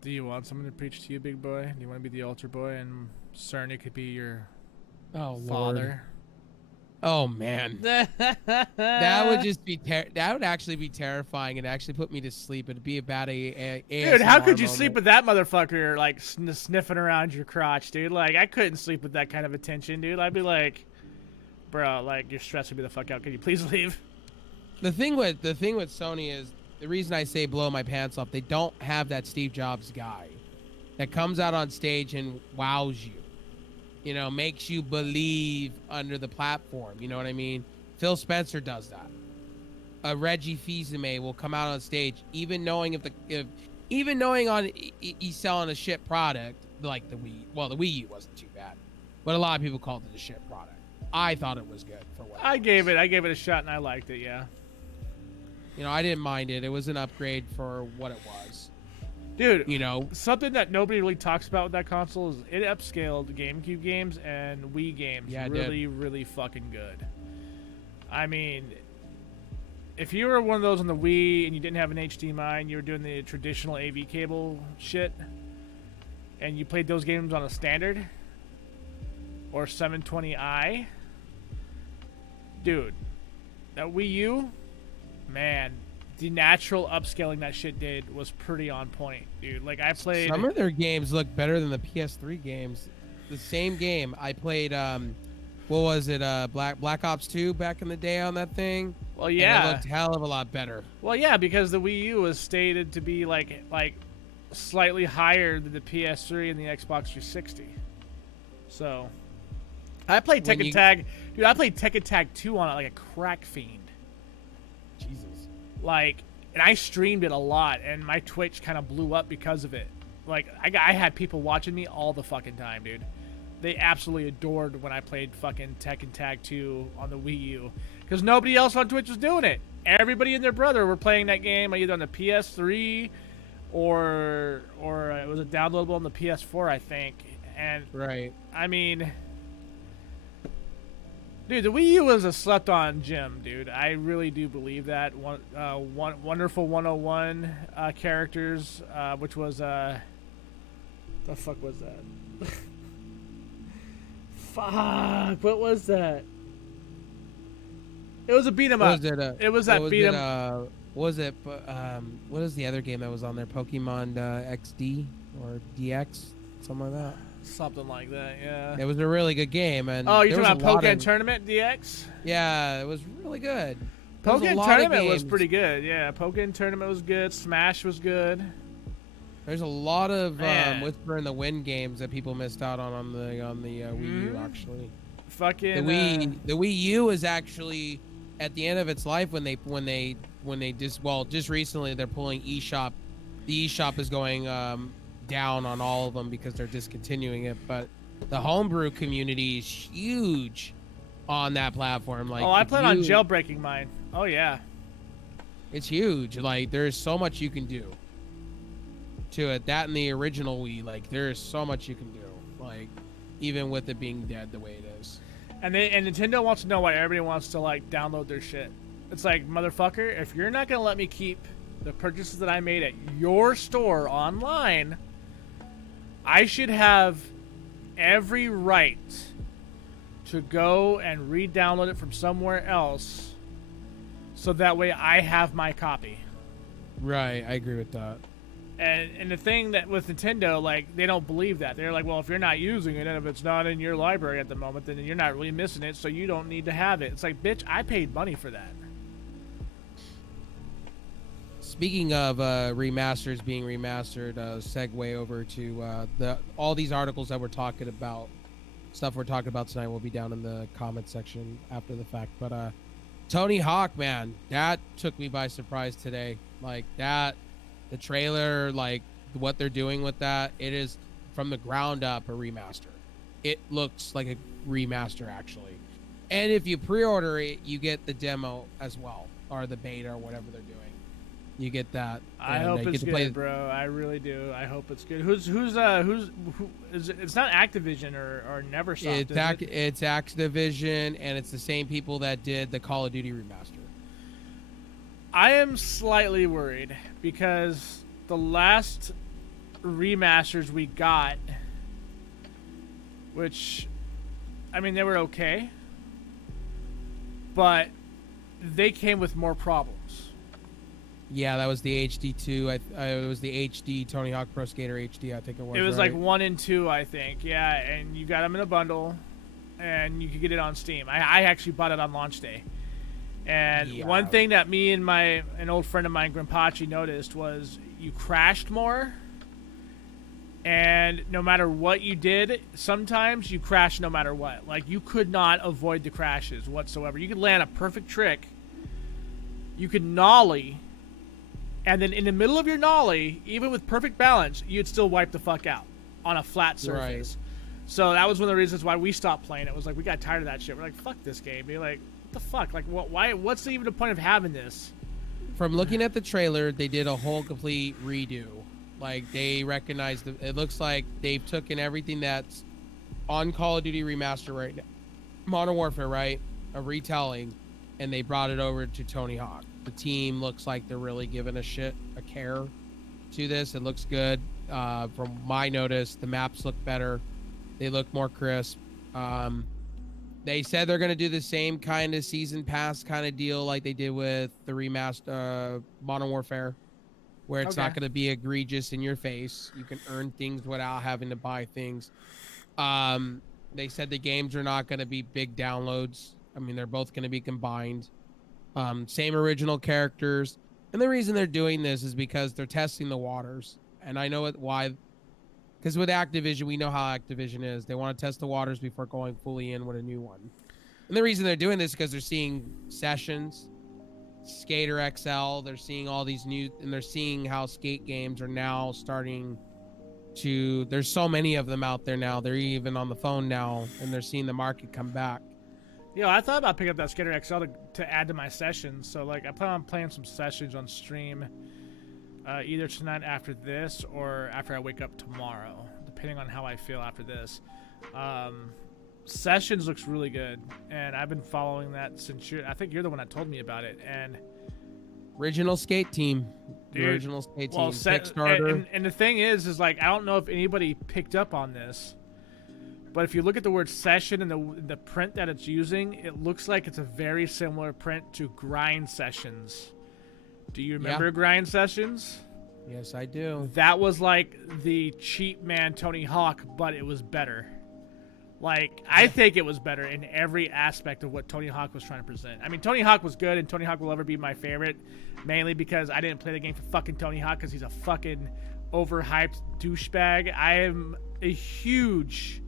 Do you want someone to preach to you, big boy? Do you want to be the altar boy and Cerny could be your father? Lord. Oh man, that would just be that would actually be terrifying and actually put me to sleep. It'd be about a dude. How could you sleep with that motherfucker like sniffing around your crotch, dude? Like I couldn't sleep with that kind of attention, dude. I'd be like, bro, like you're stressing me the fuck out. Can you please leave? The thing with Sony is the reason I say blow my pants off. They don't have that Steve Jobs guy that comes out on stage and wows you. Makes you believe under the platform. You know what I mean? Phil Spencer does that. Reggie Fils-Aimé will come out on stage, even knowing he's selling a shit product like the Wii. Well, the Wii U wasn't too bad, but a lot of people called it a shit product. I thought it was good for what I gave it a shot and I liked it. Yeah. I didn't mind it. It was an upgrade for what it was. Dude, something that nobody really talks about with that console is it upscaled GameCube games and Wii games really fucking good. I mean, if you were one of those on the Wii and you didn't have an HDMI and you were doing the traditional AV cable shit and you played those games on a standard or 720i, dude, that Wii U, man, the natural upscaling that shit did was pretty on point, dude. Like I played some of their games look better than the PS3 games. The same game I played, what was it? Black Ops 2 back in the day on that thing. Well, yeah, it looked hell of a lot better. Well, yeah, because the Wii U was stated to be like slightly higher than the PS3 and the Xbox 360. So, I played Tekken Tag, dude. I played Tekken Tag 2 on it like a crack fiend. Jesus. And I streamed it a lot, and my Twitch kind of blew up because of it. Like, I had people watching me all the fucking time, dude. They absolutely adored when I played fucking Tekken Tag 2 on the Wii U. Because nobody else on Twitch was doing it. Everybody and their brother were playing that game either on the PS3 or it was downloadable on the PS4, I think. And, right. I mean, dude, the Wii U was a slept-on gem, dude. I really do believe that. Wonderful 101 characters, which was the fuck was that? Fuck, what was that? It was a beat 'em up. It was that beat 'em. What is the other game that was on there? Pokemon XD or DX, something like that. Something like that, yeah. It was a really good game, and oh, you're talking about Pokemon Tournament DX? Yeah, it was really good. Pokemon Tournament was pretty good. Yeah, Pokemon Tournament was good. Smash was good. There's a lot of Whisper in the Wind games that people missed out on the Wii U actually. Fucking the Wii U is actually at the end of its life when they just recently they're pulling eShop. The eShop is going down on all of them because they're discontinuing it, but the homebrew community is huge on that platform. Like, I plan on jailbreaking mine. Oh yeah, it's huge. Like, there's so much you can do to it. That and the original Wii, like, there's so much you can do. Like, even with it being dead the way it is. And Nintendo wants to know why everybody wants to like download their shit. It's like, motherfucker, if you're not gonna let me keep the purchases that I made at your store online, I should have every right to go and re-download it from somewhere else so that way I have my copy. Right, I agree with that. And the thing that with Nintendo, like, they don't believe that. They're like, well, if you're not using it and if it's not in your library at the moment, then you're not really missing it, so you don't need to have it. It's like, bitch, I paid money for that. Speaking of remasters being remastered, segue over to all these articles that we're talking about. Stuff we're talking about tonight will be down in the comment section after the fact. But Tony Hawk, man, that took me by surprise today. Like that, the trailer, like what they're doing with that, it is from the ground up a remaster. It looks like a remaster actually. And if you pre-order it, you get the demo as well, or the beta or whatever they're doing. You get that. I hope it's good, bro. I really do. I hope it's good. Who is it? It's not Activision or Neversoft. It's Activision, and it's the same people that did the Call of Duty remaster. I am slightly worried because the last remasters we got, which, I mean, they were okay, but they came with more problems. Yeah, that was the HD2. It was the HD Tony Hawk Pro Skater HD. I think it was. It was right? like 1 and 2, I think. Yeah, and you got them in a bundle, and you could get it on Steam. I actually bought it on launch day. And one thing that me and an old friend of mine, Grimpachi, noticed was you crashed more. And no matter what you did, sometimes you crashed no matter what. Like, you could not avoid the crashes whatsoever. You could land a perfect trick. You could nollie. And then in the middle of your nollie, even with perfect balance, you'd still wipe the fuck out on a flat surface. Right. So that was one of the reasons why we stopped playing it. Was like, we got tired of that shit. We're like, fuck this game. Be like, what the fuck? Like, why? What's even the point of having this? From looking at the trailer, they did a whole complete redo. Like, they recognized it looks like they've taken everything that's on Call of Duty Remaster right now, Modern Warfare, right? A retelling, and they brought it over to Tony Hawk. The team looks like they're really giving a care to this. It looks good. From my notice, the maps look better. They look more crisp. They said they're going to do the same kind of season pass kind of deal like they did with the remaster Modern Warfare, where it's not going to be egregious in your face. You can earn things without having to buy things. They said the games are not going to be big downloads. I mean, they're both going to be combined. Same original characters. And the reason they're doing this is because they're testing the waters. And I know why. Because with Activision, we know how Activision is. They want to test the waters before going fully in with a new one. And the reason they're doing this is because they're seeing Sessions, Skater XL. They're seeing all these new... And they're seeing how skate games are now starting to... There's so many of them out there now. They're even on the phone now. And they're seeing the market come back. Yo, I thought about picking up that Skater XL to add to my sessions. So, like, I plan on playing some sessions on stream either tonight after this or after I wake up tomorrow, depending on how I feel after this. Sessions looks really good, and I've been following that since I think you're the one that told me about it. And original skate team. Dude, original skate team. Kickstarter. And the thing is like, I don't know if anybody picked up on this. But if you look at the word session and the print that it's using, it looks like it's a very similar print to Grind Sessions. Do you remember Grind Sessions? Yes, I do. That was like the cheap man Tony Hawk, but it was better. Like, I think it was better in every aspect of what Tony Hawk was trying to present. I mean, Tony Hawk was good, and Tony Hawk will ever be my favorite, mainly because I didn't play the game for fucking Tony Hawk because he's a fucking overhyped douchebag. I am a huge...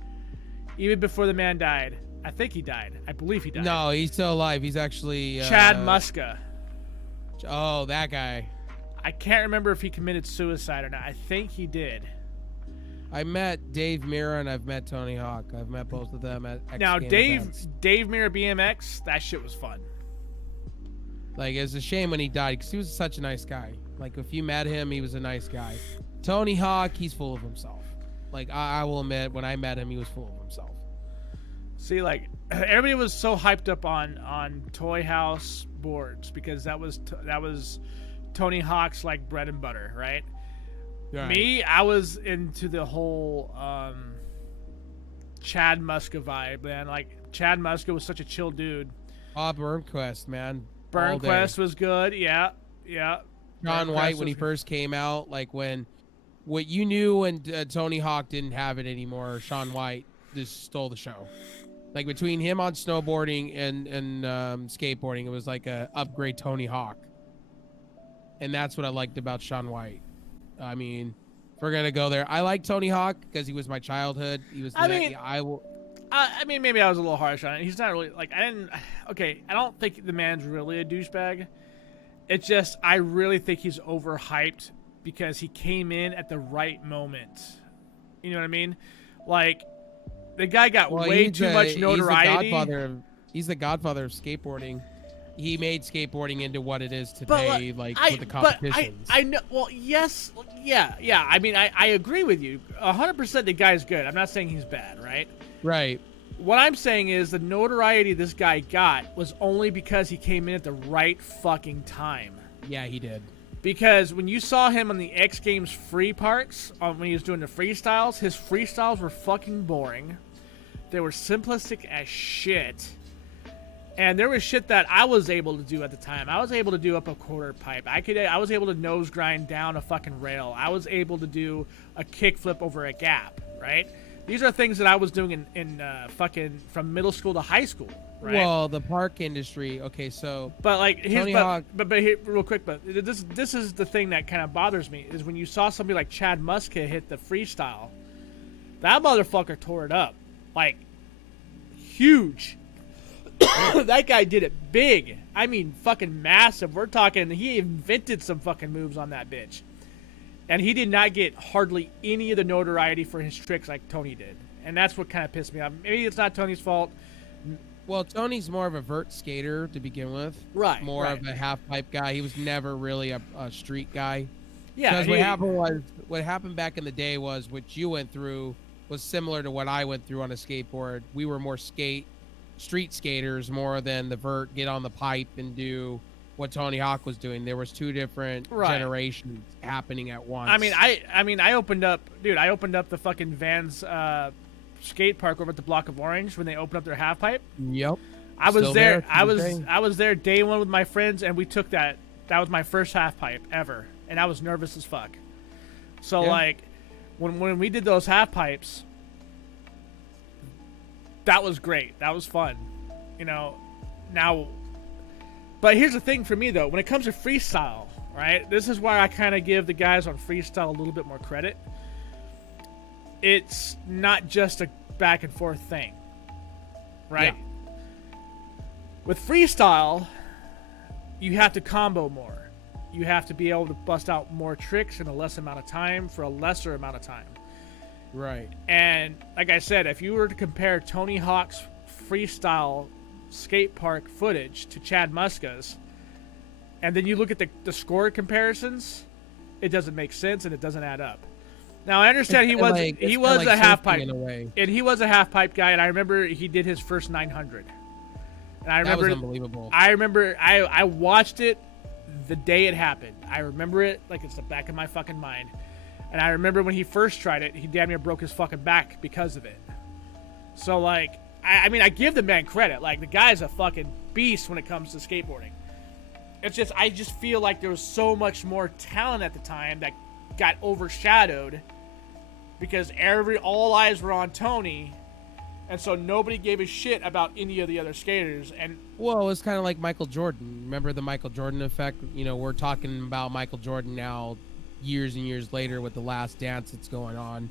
Even before the man died. I think he died. I believe he died. No, he's still alive. He's actually... Chad Muska. Oh, that guy. I can't remember if he committed suicide or not. I think he did. I met Dave Mirra and I've met Tony Hawk. I've met both of them at X Now, Game events. Dave Mirra BMX, that shit was fun. Like, it's a shame when he died because he was such a nice guy. Like, if you met him, he was a nice guy. Tony Hawk, he's full of himself. Like, I will admit, when I met him, he was full of himself. See, like, everybody was so hyped up on Toy House boards because that was Tony Hawk's, like, bread and butter, right? Me, I was into the whole Chad Muska vibe, man. Like, Chad Muska was such a chill dude. Burnquist, man. Burnquist was good, yeah. John White, when he first came out, like, when what you knew when Tony Hawk didn't have it anymore, Shaun White just stole the show. Like between him on snowboarding and skateboarding, it was like a upgrade Tony Hawk. And that's what I liked about Shaun White. I mean, if we're gonna go there, I like Tony Hawk because he was my childhood. He was. I mean, maybe I was a little harsh on it. He's not really like Okay, I don't think the man's really a douchebag. It's just I really think he's overhyped because he came in at the right moment. You know what I mean? Like the guy got way too much notoriety. He's the godfather of skateboarding. He made skateboarding into what it is today, with the competitions. I know. Well, yes, yeah. I mean, I agree with you 100%. The guy's good. I'm not saying he's bad, right? Right. What I'm saying is the notoriety this guy got was only because he came in at the right fucking time. Yeah, he did. Because when you saw him on the X Games free parks, when he was doing the freestyles, his freestyles were fucking boring. They were simplistic as shit. And there was shit that I was able to do at the time. I was able to do up a quarter pipe. I was able to nose grind down a fucking rail. I was able to do a kickflip over a gap, right? These are things that I was doing in fucking from middle school to high school, right? Well, the park industry. Okay, so but like Tony Hawk. But here, real quick, but this is the thing that kind of bothers me is when you saw somebody like Chad Muska hit the freestyle, that motherfucker tore it up, like huge. That guy did it big. I mean, fucking massive. We're talking, he invented some fucking moves on that bitch. And he did not get hardly any of the notoriety for his tricks like Tony did. And that's what kind of pissed me off. Maybe it's not Tony's fault. Well, Tony's more of a vert skater to begin with. Right. More of a half pipe guy. He was never really a street guy. Yeah. Because what happened back in the day was what you went through was similar to what I went through on a skateboard. We were more street skaters more than the vert get on the pipe and do what Tony Hawk was doing. There was two different generations happening at once. I mean I opened up the fucking Vans skate park over at the Block of Orange when they opened up their half pipe. Yep. I was there. I was there day one with my friends, and we took that. That was my first half pipe ever, and I was nervous as fuck. So like when we did those half pipes, that was great. That was fun. You know, now, but here's the thing for me, though. When it comes to freestyle, right, this is why I kind of give the guys on freestyle a little bit more credit. It's not just a back and forth thing, right? Yeah. With freestyle, you have to combo more. You have to be able to bust out more tricks in a less amount of time for a lesser amount of time. Right. And like I said, if you were to compare Tony Hawk's freestyle skate park footage to Chad Muska's, and then you look at the score comparisons, it doesn't make sense and it doesn't add up. Now I understand he was a half pipe, and he was a half pipe guy, and I remember he did his first 900. And I remember that was unbelievable. I remember I watched it the day it happened. I remember it like it's the back of my fucking mind. And I remember when he first tried it, he damn near broke his fucking back because of it. So, like, I mean, I give the man credit. Like, the guy's a fucking beast when it comes to skateboarding. It's just, I just feel like there was so much more talent at the time that got overshadowed because all eyes were on Tony, and so nobody gave a shit about any of the other skaters. And well, it was kind of like Michael Jordan. Remember the Michael Jordan effect? You know, we're talking about Michael Jordan now years and years later with The Last Dance that's going on.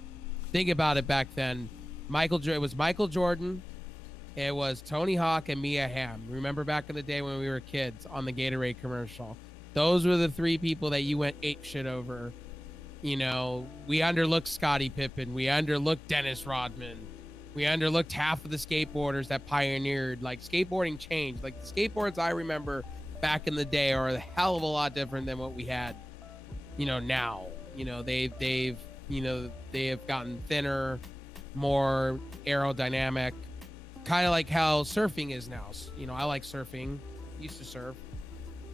Think about it back then. It was Michael Jordan, it was Tony Hawk, and Mia Hamm. Remember back in the day when we were kids on the Gatorade commercial? Those were the three people that you went ape shit over. You know, we underlooked Scottie Pippen. We underlooked Dennis Rodman. We underlooked half of the skateboarders that pioneered. Like, skateboarding changed. Like, the skateboards I remember back in the day are a hell of a lot different than what we had, you know, now. You know, they have gotten thinner, more aerodynamic, kind of like how surfing is now. You know, I like surfing, used to surf.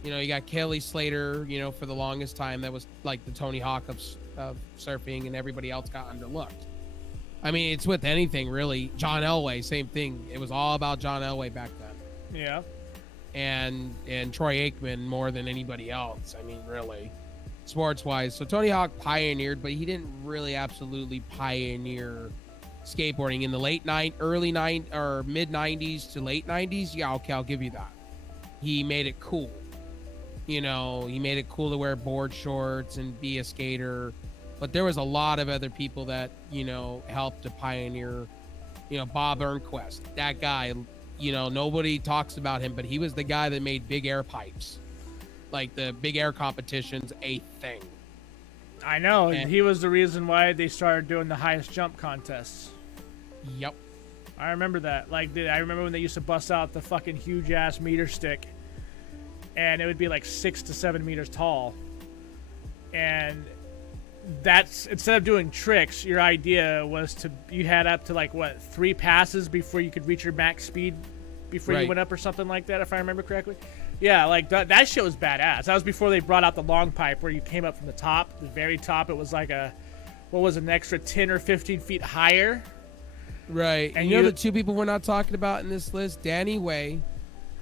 You know, you got Kelly Slater, you know, for the longest time that was like the Tony Hawk of surfing, and everybody else got underlooked. I mean, it's with anything really. John Elway, same thing. It was all about John Elway back then. Yeah. And Troy Aikman more than anybody else. I mean, really. sports-wise. So Tony Hawk pioneered, but he didn't really absolutely pioneer skateboarding in the early mid 90s to late 90s. Yeah, okay, I'll give you that. He made it cool. You know, he made it cool to wear board shorts and be a skater. But there was a lot of other people that, you know, helped to pioneer. You know, Bob Ernquist, that guy, you know, nobody talks about him, but he was the guy that made big air pipes. Like the big air competition's a thing. I know. And he was the reason why they started doing the highest jump contests. Yep. I remember that. Like, I remember when they used to bust out the fucking huge ass meter stick, and it would be like 6 to 7 meters tall. And that's, instead of doing tricks, your idea was you had up to like what, 3 passes before you could reach your max speed before you went up or something like that, if I remember correctly. Yeah, like that shit was badass. That was before they brought out the long pipe where you came up from the top, the very top. It was like an extra 10 or 15 feet higher. Right. And you know the two people we're not talking about in this list? Danny Way,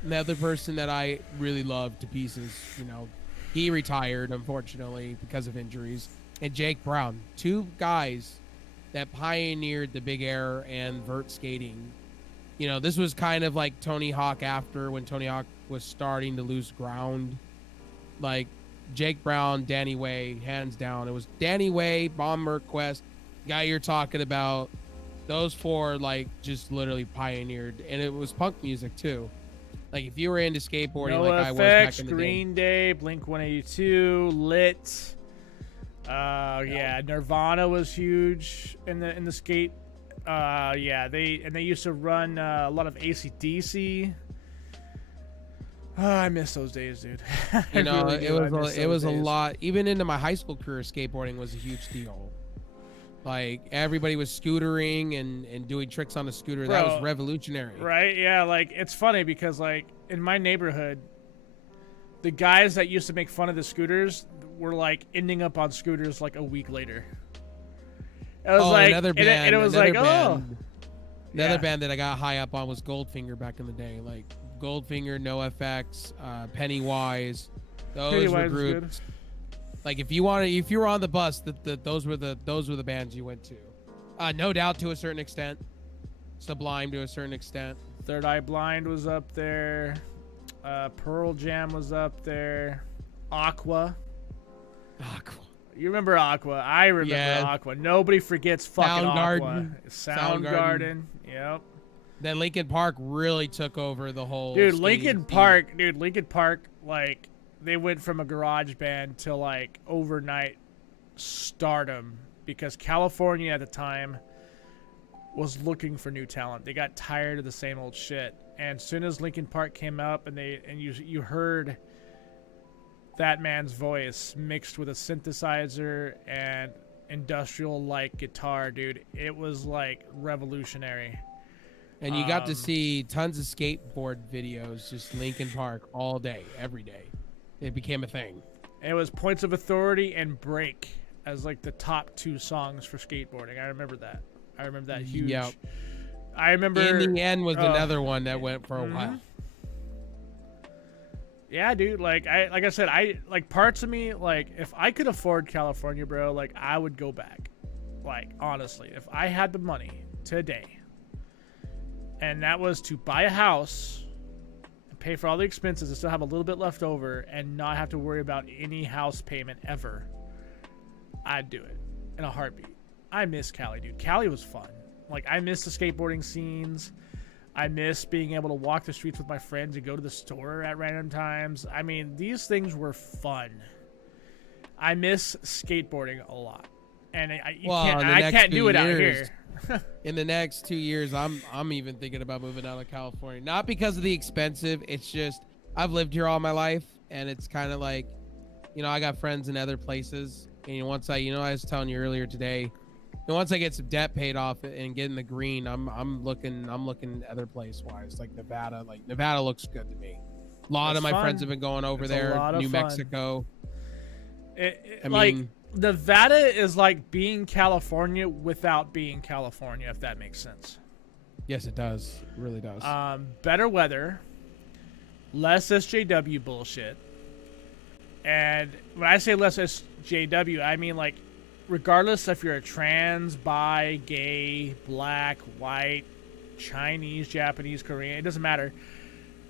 another person that I really love to pieces. You know, he retired, unfortunately, because of injuries. And Jake Brown, 2 guys that pioneered the big air and vert skating. You know, this was kind of like Tony Hawk after, when Tony Hawk was starting to lose ground. Like Jake Brown, Danny Way, hands down. It was Danny Way, Bob Ernquist, guy you're talking about. Those 4 like just literally pioneered, and it was punk music too. Like if you were into skateboarding, like I was back in the day. Green Day, Blink-182, Lit. Yeah, Nirvana was huge in the skate. Yeah, they used to run a lot of AC/DC. I miss those days, dude. You know, really it was a lot. Even into my high school career, skateboarding was a huge deal. Like everybody was scootering and doing tricks on a scooter. Bro, that was revolutionary. Right? Yeah, like it's funny because like in my neighborhood, the guys that used to make fun of the scooters were like ending up on scooters like a week later. It was like another band. And it was like, band, another band that I got high up on was Goldfinger back in the day. Like Goldfinger, NoFX, Pennywise. Those were groups. Like if you were on the bus, those were the bands you went to. No Doubt to a certain extent, Sublime to a certain extent. Third Eye Blind was up there. Pearl Jam was up there. Aqua. You remember Aqua? I remember Aqua. Nobody forgets fucking Aqua. Soundgarden. Yep. Then Linkin Park really took over the whole. Linkin Park, like they went from a garage band to like overnight stardom because California at the time was looking for new talent. They got tired of the same old shit. And as soon as Linkin Park came up and you heard that man's voice mixed with a synthesizer and industrial like guitar, dude, it was like revolutionary. And you got to see tons of skateboard videos, just Linkin Park all day, every day. It became a thing. It was Points of Authority and Break as like the top 2 songs for skateboarding. I remember that huge. Yep. I remember In the End was another one that went for a while. Yeah, dude. Like I said, I like parts of me, like if I could afford California, bro, like I would go back. Like honestly, if I had the money today, and that was to buy a house, and pay for all the expenses, and still have a little bit left over, and not have to worry about any house payment ever, I'd do it in a heartbeat. I miss Cali, dude. Cali was fun. Like I miss the skateboarding scenes. I miss being able to walk the streets with my friends and go to the store at random times. I mean, these things were fun. I miss skateboarding a lot, and I can't do it out here. In the next 2 years, I'm even thinking about moving out of California. Not because of the expensive. It's just I've lived here all my life, and it's kind of like, you know, I got friends in other places, and once I was telling you earlier today. And once I get some debt paid off and get in the green, I'm looking other place wise, like Nevada. Like Nevada looks good to me. A lot of my friends have been going over there. New Mexico. I mean, Nevada is like being California without being California, if that makes sense. Yes, it does. It really does. Better weather, less SJW bullshit, And when I say less SJW, I mean like regardless if you're a trans, bi, gay, black, white, Chinese, Japanese, Korean, it doesn't matter.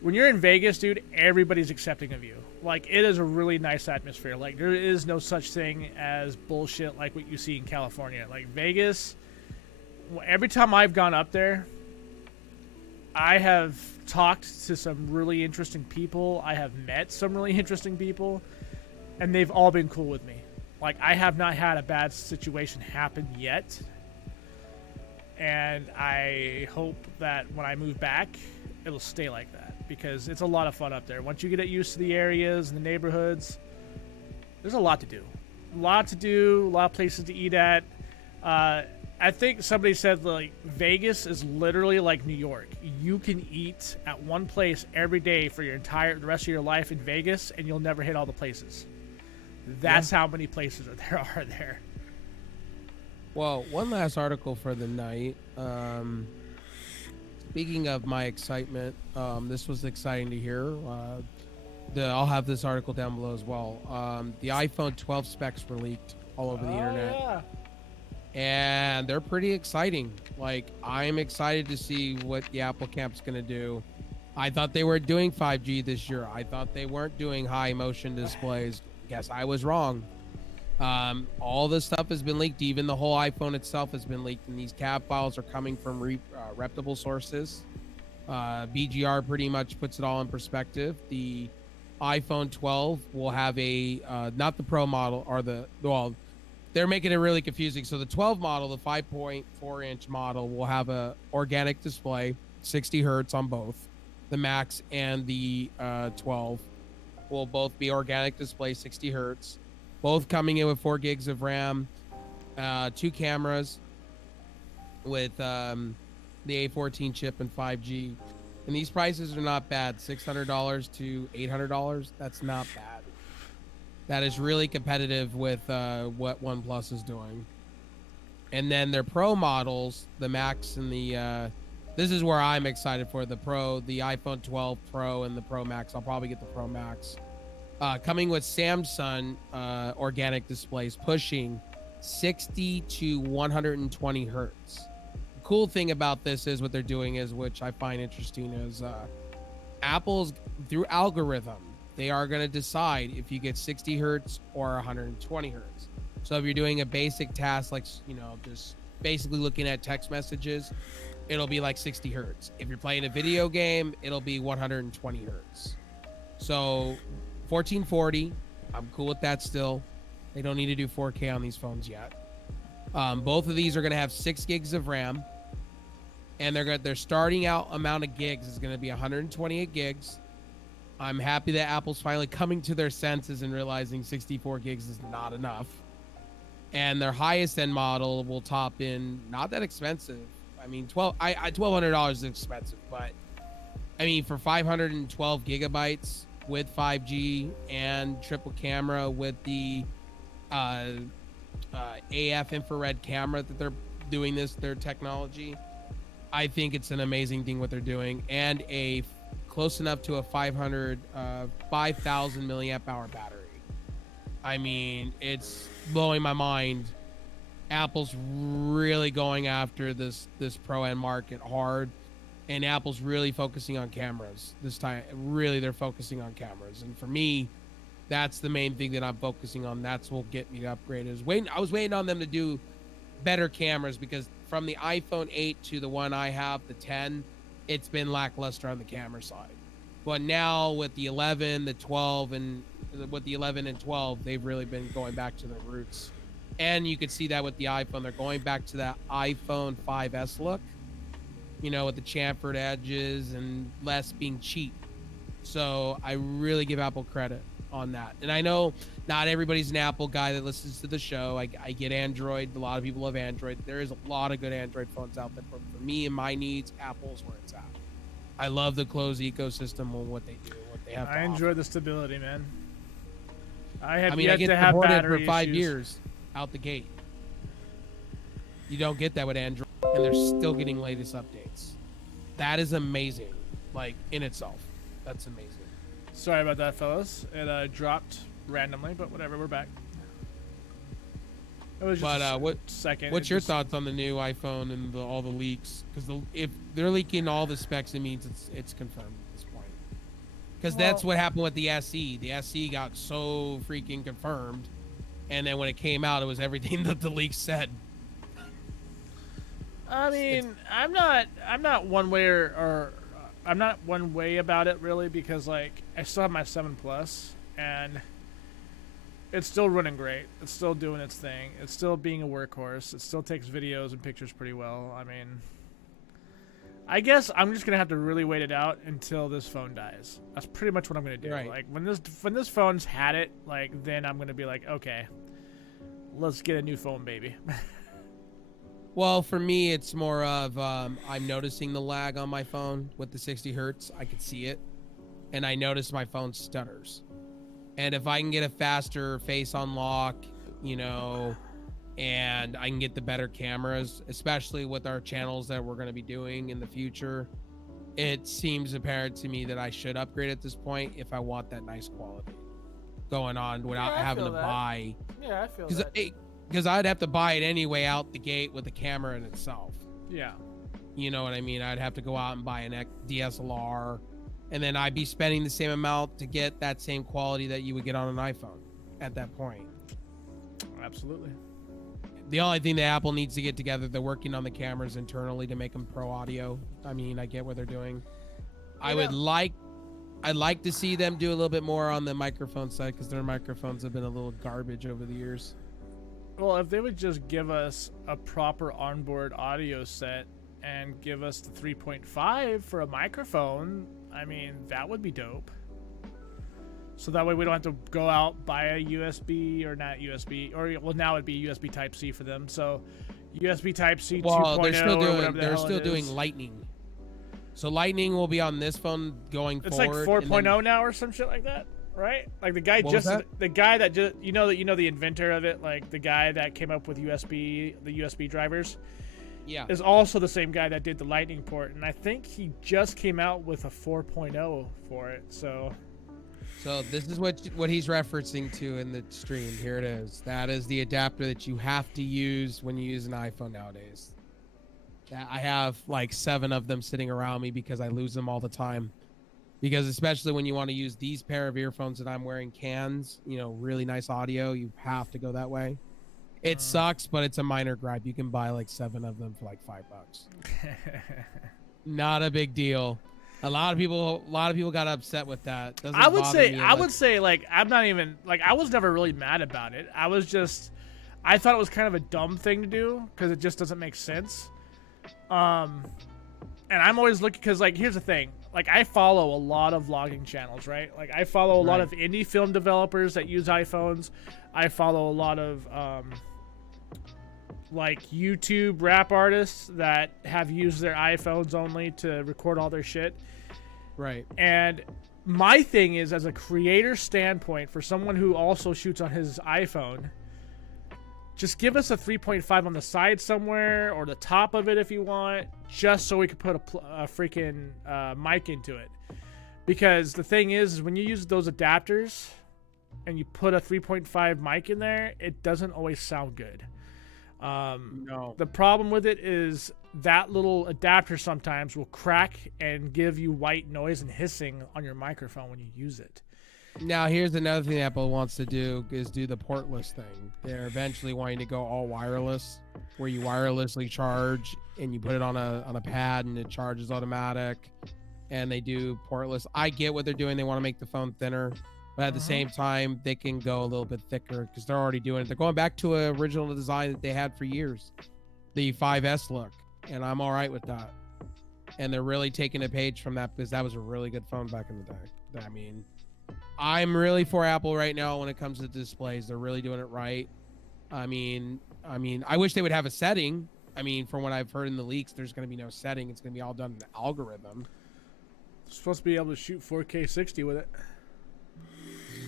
When you're in Vegas, dude, everybody's accepting of you. Like, it is a really nice atmosphere. Like, there is no such thing as bullshit like what you see in California. Like, Vegas, every time I've gone up there, I have talked to some really interesting people. I have met some really interesting people, and they've all been cool with me. Like, I have not had a bad situation happen yet. And I hope that when I move back, it'll stay like that. Because it's a lot of fun up there. Once you get used to the areas and the neighborhoods, there's a lot to do. A lot of places to eat at. I think somebody said, like, Vegas is literally like New York. You can eat at one place every day for the rest of your life in Vegas, and you'll never hit all the places. That's how many places there are there. Well, one last article for the night. Speaking of my excitement, this was exciting to hear. I'll have this article down below as well. The iPhone 12 specs were leaked all over the internet. Yeah. And they're pretty exciting. Like, I'm excited to see what the Apple camp's going to do. I thought they were doing 5G this year. I thought they weren't doing high motion displays. Guess I was wrong. All this stuff has been leaked. Even the whole iPhone itself has been leaked, and these CAD files are coming from reputable sources. BGR pretty much puts it all in perspective. The iPhone 12 will have a not the Pro model, or they're making it really confusing. So the 12 model, the 5.4-inch model, will have a organic display, 60 hertz on both. The Max and the 12 will both be organic display, 60 hertz. Both coming in with 4 gigs of RAM, 2 cameras with the A14 chip and 5G. And these prices are not bad. $600 to $800. That's not bad. That is really competitive with what OnePlus is doing. And then their Pro models, the Max and the... this is where I'm excited for. The Pro, the iPhone 12 Pro and the Pro Max. I'll probably get the Pro Max. Coming with Samsung organic displays, pushing 60 to 120 hertz. The cool thing about this is what they're doing is, which I find interesting, is Apple's, through algorithm, they are going to decide if you get 60 hertz or 120 hertz. So if you're doing a basic task, like, just basically looking at text messages, it'll be like 60 hertz. If you're playing a video game, it'll be 120 hertz. So 1440, I'm cool with that still. They don't need to do 4K on these phones yet. Both of these are going to have 6 gigs of RAM, and their starting out amount of gigs is going to be 128 gigs. I'm happy that Apple's finally coming to their senses and realizing 64 gigs is not enough. And their highest end model will top in, not that expensive. I mean, $1,200 is expensive, but I mean, for 512 gigabytes with 5G and triple camera with the AF infrared camera that they're doing their technology, I think it's an amazing thing what they're doing, and a close enough to a 5,000 milliamp hour battery. I mean, it's blowing my mind. Apple's really going after this pro end market hard, and Apple's really focusing on cameras this time. Really, they're focusing on cameras, and for me, that's the main thing that I'm focusing on. That's what will get me to upgrade. I was waiting on them to do better cameras, because from the iPhone 8 to the one I have, the 10, it's been lackluster on the camera side. But now with the 11, the 12, and with the 11 and 12, they've really been going back to their roots. And you could see that with the iPhone. They're going back to that iPhone 5S look, with the chamfered edges and less being cheap. So I really give Apple credit on that. And I know not everybody's an Apple guy that listens to the show. I get Android. A lot of people have Android. There is a lot of good Android phones out there. But for me and my needs, Apple's where it's at. I love the closed ecosystem and what they do, what they have to I enjoy offer. the stability, man. I get to have battery for 5 issues. years out the gate. You don't get that with Android, and they're still getting latest updates. That is amazing, like, in itself. That's amazing. Sorry about that, fellas. It dropped randomly, but whatever. We're back. It was just second. What's your thoughts on the new iPhone and all the leaks? Because if they're leaking all the specs, it means it's confirmed at this point. Because that's what happened with the SE. The SE got so freaking confirmed, and then when it came out, it was everything that the leaks said. I mean, I'm not one way or I'm not one way about it really, because like I still have my 7 Plus and it's still running great. It's still doing its thing. It's still being a workhorse. It still takes videos and pictures pretty well. I mean, I guess I'm just gonna have to really wait it out until this phone dies. That's pretty much what I'm gonna do. Right. Like when this phone's had it, like then I'm gonna be like, okay, let's get a new phone, baby. Well, for me, it's more of I'm noticing the lag on my phone with the 60 hertz. I could see it, and I notice my phone stutters. And if I can get a faster face unlock, you know, and I can get the better cameras, especially with our channels that we're going to be doing in the future, it seems apparent to me that I should upgrade at this point if I want that nice quality going on without having to buy. Yeah, I feel that. Because I'd have to buy it anyway out the gate with the camera in itself. Yeah. You know what I mean? I'd have to go out and buy an DSLR, and then I'd be spending the same amount to get that same quality that you would get on an iPhone at that point. Absolutely. The only thing that Apple needs to get together, they're working on the cameras internally to make them pro audio. I mean, I get what they're doing. Yeah. I'd like to see them do a little bit more on the microphone side, because their microphones have been a little garbage over the years. Well, if they would just give us a proper onboard audio set and give us the 3.5 for a microphone, I mean, that would be dope. So that way we don't have to go out, buy a USB, or not USB, or well, now it'd be USB Type-C for them. So USB Type-C 2.0 they're still doing Lightning. So Lightning will be on this phone going forward. It's like 4.0 now or some shit like that. Right? Like the guy that just you know the inventor of it, like the guy that came up with the USB drivers. Yeah. Is also the same guy that did the Lightning port, and I think he just came out with a 4.0 for it. So this is what he's referencing to in the stream. Here it is. That is the adapter that you have to use when you use an iPhone nowadays. I have like 7 of them sitting around me because I lose them all the time. Because especially when you want to use these pair of earphones that I'm wearing, cans, you know, really nice audio, you have to go that way. It sucks, but it's a minor gripe. You can buy like 7 of them for like $5. Not a big deal. A lot of people got upset with that. I would say like I'm not even like I was never really mad about it. I thought it was kind of a dumb thing to do because it just doesn't make sense. And I'm always looking because like here's the thing. Like I follow a lot of vlogging channels, right? Like I follow a lot of indie film developers that use iPhones. I follow a lot of like YouTube rap artists that have used their iPhones only to record all their shit. Right. And my thing is, as a creator standpoint, for someone who also shoots on his iPhone, just give us a 3.5 on the side somewhere or the top of it if you want, just so we can put a freaking mic into it. Because the thing is when you use those adapters and you put a 3.5 mic in there, it doesn't always sound good. No. The problem with it is that little adapter sometimes will crack and give you white noise and hissing on your microphone when you use it. Now, here's another thing Apple wants to do is do the portless thing. They're eventually wanting to go all wireless, where you wirelessly charge and you put it on a pad and it charges automatic, and they do portless. I get what they're doing. They want to make the phone thinner, but at the same time, they can go a little bit thicker because they're already doing it. They're going back to an original design that they had for years, the 5S look, and I'm all right with that. And they're really taking a page from that because that was a really good phone back in the day. I mean, I'm really for Apple right now when it comes to displays. They're really doing it right. I mean, I wish they would have a setting. I mean, from what I've heard in the leaks, there's going to be no setting. It's going to be all done in the algorithm. It's supposed to be able to shoot 4K 60 with it.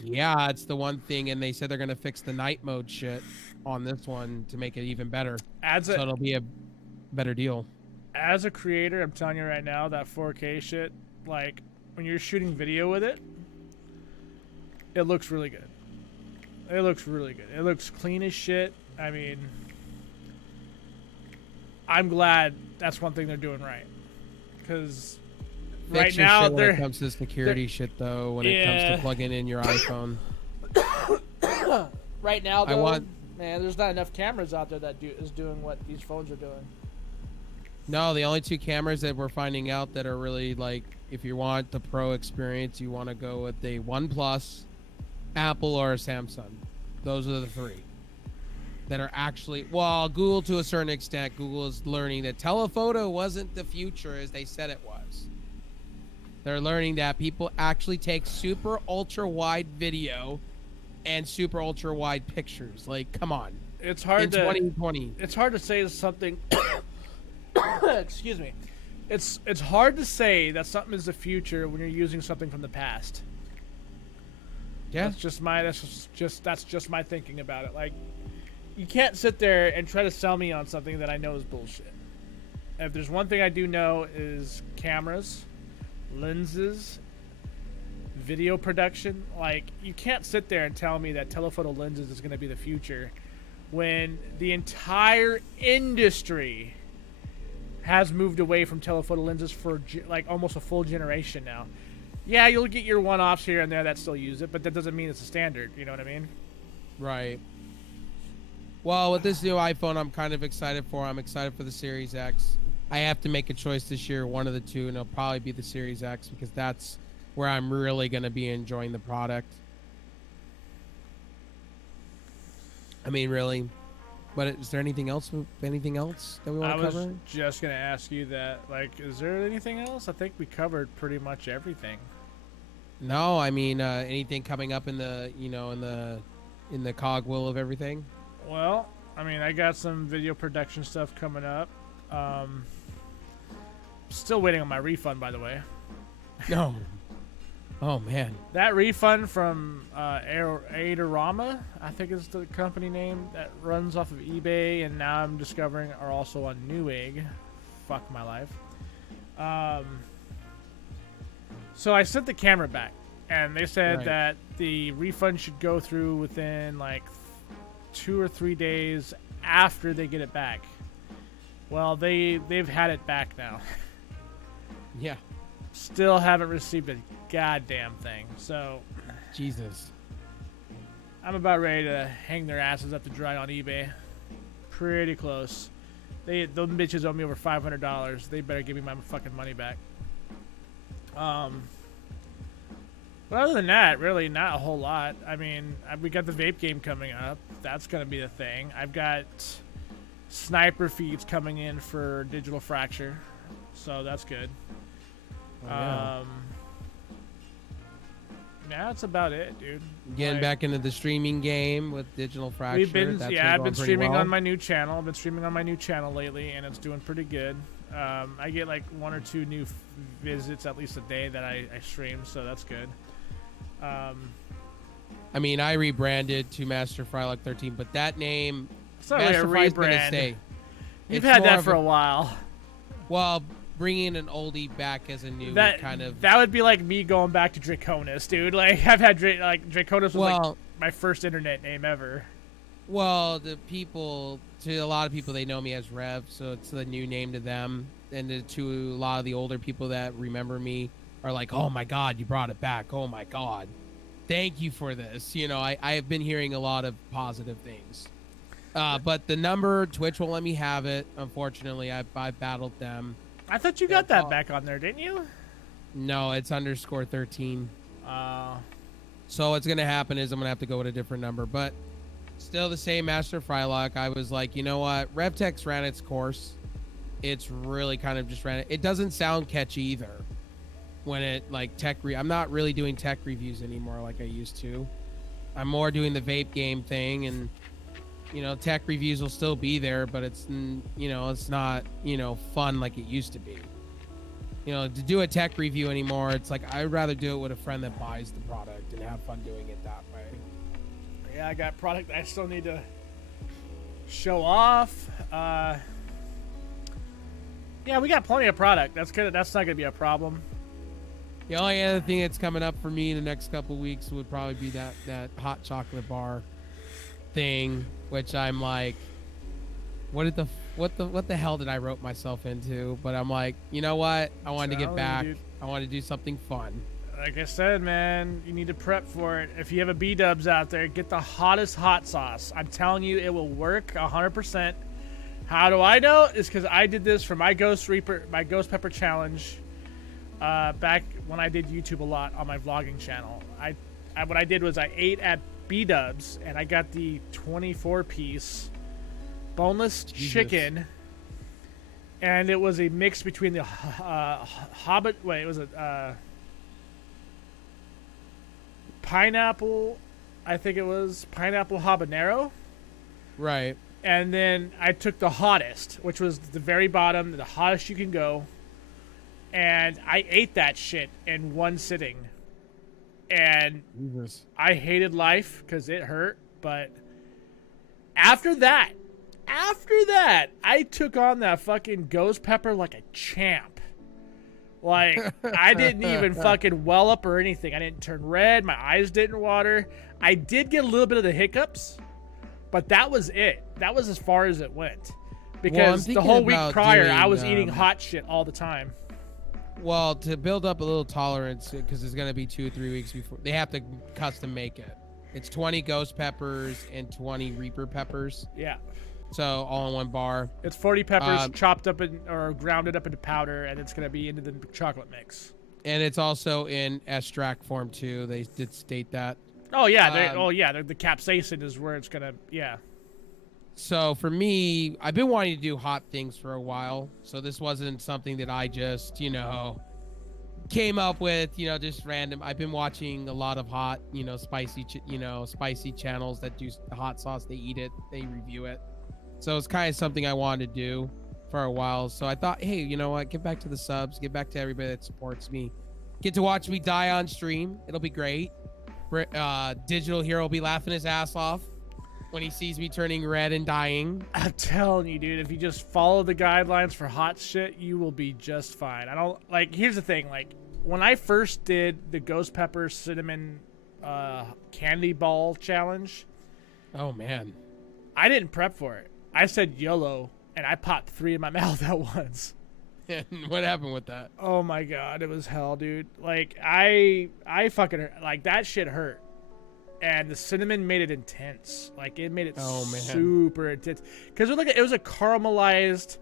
Yeah, it's the one thing, and they said they're going to fix the night mode shit on this one to make it even better. So it'll be a better deal. As a creator, I'm telling you right now, that 4K shit, like, when you're shooting video with it, it looks really good. It looks really good. It looks clean as shit. I mean, I'm glad that's one thing they're doing right. Because right now, when it comes to security shit, though, when it comes to plugging in your iPhone. Right now, though, man, there's not enough cameras out there that is doing what these phones are doing. No, the only two cameras that we're finding out that are really, like, if you want the pro experience, you want to go with a OnePlus, Apple, or a Samsung. Those are the three that are actually, well, Google to a certain extent. Google is learning that telephoto wasn't the future as they said it was. They're learning that people actually take super ultra wide video and super ultra wide pictures. Like, come on. It's hard in 2020. It's hard to say something. Excuse me. It's hard to say that something is the future when you're using something from the past. Yeah. That's just my thinking about it. Like, you can't sit there and try to sell me on something that I know is bullshit. If there's one thing I do know is cameras, lenses, video production. Like, you can't sit there and tell me that telephoto lenses is going to be the future when the entire industry has moved away from telephoto lenses for like almost a full generation now. Yeah, you'll get your one-offs here and there that still use it, but that doesn't mean it's a standard. You know what I mean? Right. Well, with this new iPhone, I'm kind of excited for. I'm excited for the Series X. I have to make a choice this year, one of the two, and it'll probably be the Series X because that's where I'm really going to be enjoying the product. I mean, really. But is there anything else that we want to cover? I was just going to ask you that. Like, is there anything else? I think we covered pretty much everything. No, I mean, anything coming up in the, in the cogwheel of everything? Well, I mean, I got some video production stuff coming up. Still waiting on my refund, by the way. No. Oh, man. That refund from Adorama, I think is the company name, that runs off of eBay, and now I'm discovering are also on Newegg. Fuck my life. So I sent the camera back, and they said that the refund should go through within like 2 or 3 days after they get it back. Well, they've had it back now. Yeah. Still haven't received a goddamn thing. So, Jesus. I'm about ready to hang their asses up to dry on eBay. Pretty close. Those bitches owe me over $500. They better give me my fucking money back. But other than that, really not a whole lot. I mean, we got the vape game coming up. That's gonna be the thing. I've got sniper feeds coming in for Digital Fracture, so that's good. Yeah, that's about it, dude. Getting back into the streaming game with Digital Fracture. I've been streaming on my new channel. I've been streaming on my new channel lately, and it's doing pretty good. I get like 1 or 2 new visits at least a day that I stream, so that's good. I mean, I rebranded to Master Frylock 13, but that name, it's not really a rebrand. You've had that for a while. Well, bringing an oldie back as a new kind of... That would be like me going back to Draconis, dude. Like, I've had Draconis was like my first internet name ever. Well, to a lot of people, they know me as Rev, so it's the new name to them. And to a lot of the older people that remember me are like, oh my God, you brought it back. Oh my God. Thank you for this. You know, I have been hearing a lot of positive things. But the number, Twitch won't let me have it. Unfortunately, I battled them. I thought you got that back on there, didn't you? No, it's _13. So what's going to happen is I'm going to have to go with a different number. But still the same Master Frylock. I was like, you know what? RevTech's ran its course. It's really kind of just ran it. It doesn't sound catchy either. When it, like, I'm not really doing tech reviews anymore like I used to. I'm more doing the vape game thing, and you know, tech reviews will still be there, but it's, you know, it's not, you know, fun like it used to be. You know, to do a tech review anymore, it's like I'd rather do it with a friend that buys the product and have fun doing it that way. Yeah, I got product I still need to show off. Yeah, we got plenty of product. That's not gonna be a problem. The only other thing that's coming up for me in the next couple of weeks would probably be that hot chocolate bar. thing, which I'm like, what the hell did I rope myself into? But I'm like, you know what? I wanted to get back. I want to do something fun. Like I said, man, you need to prep for it. If you have a B-dubs out there, get the hottest hot sauce. I'm telling you, it will work 100%. How do I know? It's because I did this for my Ghost Pepper challenge back when I did YouTube a lot on my vlogging channel. What I did was I ate at B-dubs and I got the 24-piece boneless chicken, and it was a mix between the Hobbit. Wait, it was a pineapple. I think it was pineapple habanero. Right. And then I took the hottest, which was the very bottom, the hottest you can go, and I ate that shit in one sitting. And Jesus. I hated life because it hurt, but after that, I took on that fucking ghost pepper like a champ. Like, I didn't even fucking well up or anything. I didn't turn red. My eyes didn't water. I did get a little bit of the hiccups, but that was it. That was as far as it went. Because the whole week prior, I was eating hot shit all the time. Well, to build up a little tolerance, because it's going to be 2 or 3 weeks before, they have to custom make it. It's 20 ghost peppers and 20 Reaper peppers. Yeah. So all in one bar. It's 40 peppers chopped up or grounded up into powder, and it's going to be into the chocolate mix. And it's also in extract form too. They did state that. Oh yeah, the capsaicin is where it's going to. Yeah. So for me, I've been wanting to do hot things for a while. So this wasn't something that I just, came up with, just random. I've been watching a lot of hot, spicy channels that do hot sauce. They eat it, they review it. So it's kind of something I wanted to do for a while. So I thought, hey, you know what? Get back to the subs. Get back to everybody that supports me. Get to watch me die on stream. It'll be great. Digital Hero will be laughing his ass off when he sees me turning red and dying. I'm telling you, dude, if you just follow the guidelines for hot shit, you will be just fine. Here's the thing. Like, when I first did the ghost pepper cinnamon candy ball challenge. Oh, man. I didn't prep for it. I said YOLO, and I popped 3 in my mouth at once. And what happened with that? Oh my god, it was hell, dude. Like, I fucking, like, that shit hurt. And the cinnamon made it intense. Like, it made it super intense. Because it was a caramelized...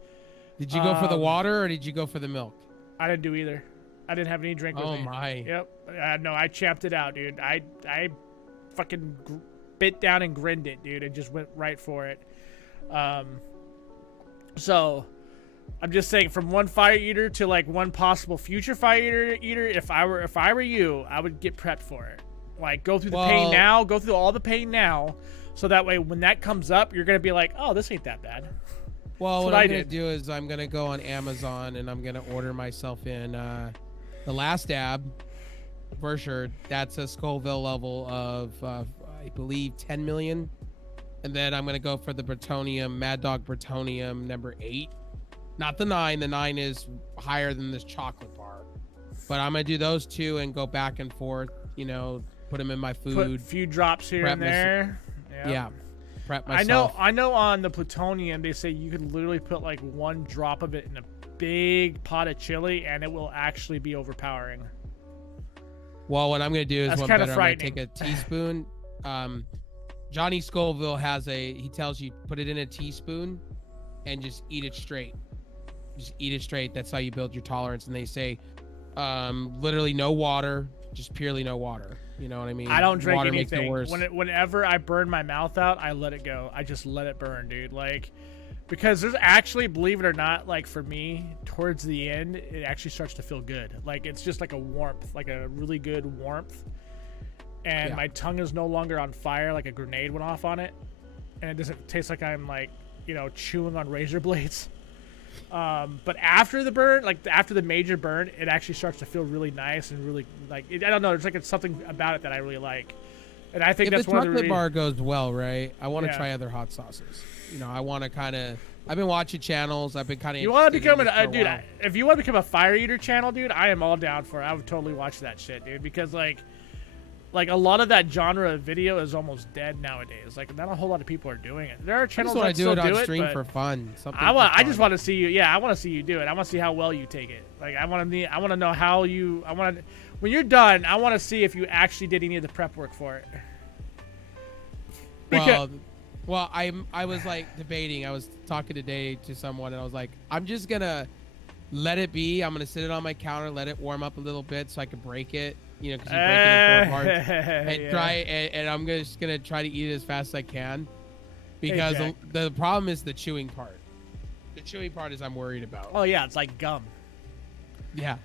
Did you go for the water, or did you go for the milk? I didn't do either. I didn't have any drink with me. Oh my. Yep. No, I champed it out, dude. I fucking bit down and grinned it, dude, and just went right for it. So I'm just saying, from one fire eater to like one possible future fire eater, if I were you, I would get prepped for it. Like, go through the pain now, go through all the pain now, so that way when that comes up, you're gonna be like, oh, this ain't that bad. Well, what I'm gonna do is I'm gonna go on Amazon and I'm gonna order myself in the last dab for sure. That's a Scoville level of I believe 10 million. And then I'm going to go for the Bretonium, Mad Dog Bretonium number 8. Not the 9. The 9 is higher than this chocolate bar. But I'm going to do those 2 and go back and forth, put them in my food. Put a few drops here and there. Yep. Yeah. Prep myself. I know on the Plutonium, they say you can literally put like 1 drop of it in a big pot of chili and it will actually be overpowering. Well, what I'm going to do is I'm going to take a teaspoon. Johnny Scoville he tells you put it in a teaspoon and just eat it straight. Just eat it straight. That's how you build your tolerance. And they say literally no water, just purely no water. You know what I mean? I don't drink water anything. Makes it worse. Whenever I burn my mouth out, I let it go. I just let it burn, dude. Like, because there's actually, believe it or not, like for me, towards the end, it actually starts to feel good. Like, it's just like a warmth, like a really good warmth. And my tongue is no longer on fire, like a grenade went off on it. And it doesn't taste like I'm like, chewing on razor blades. But after the burn, like after the major burn, it actually starts to feel really nice and really like, I don't know. There's something about it that I really like. And I think that's one of the chocolate bar goes well, right? I want to try other hot sauces. I want to kind of, I've been watching channels. I've been kind of. You want to become if you want to become a fire eater channel, dude, I am all down for it. I would totally watch that shit, dude, because like, like a lot of that genre of video is almost dead nowadays. Like not a whole lot of people are doing it. There are channels that still do it. I do it on stream for fun. I just want to see you. Yeah, I want to see you do it. I want to see how well you take it. Like I want to know how you. When you're done, I want to see if you actually did any of the prep work for it. Well, I was like debating. I was talking today to someone, and I was like, I'm just gonna let it be. I'm gonna sit it on my counter, let it warm up a little bit, so I can break it. You know, because you break it in 4 parts, and try. And I'm just gonna try to eat it as fast as I can, because the problem is the chewing part. The chewing part is I'm worried about. Oh yeah, it's like gum. Yeah.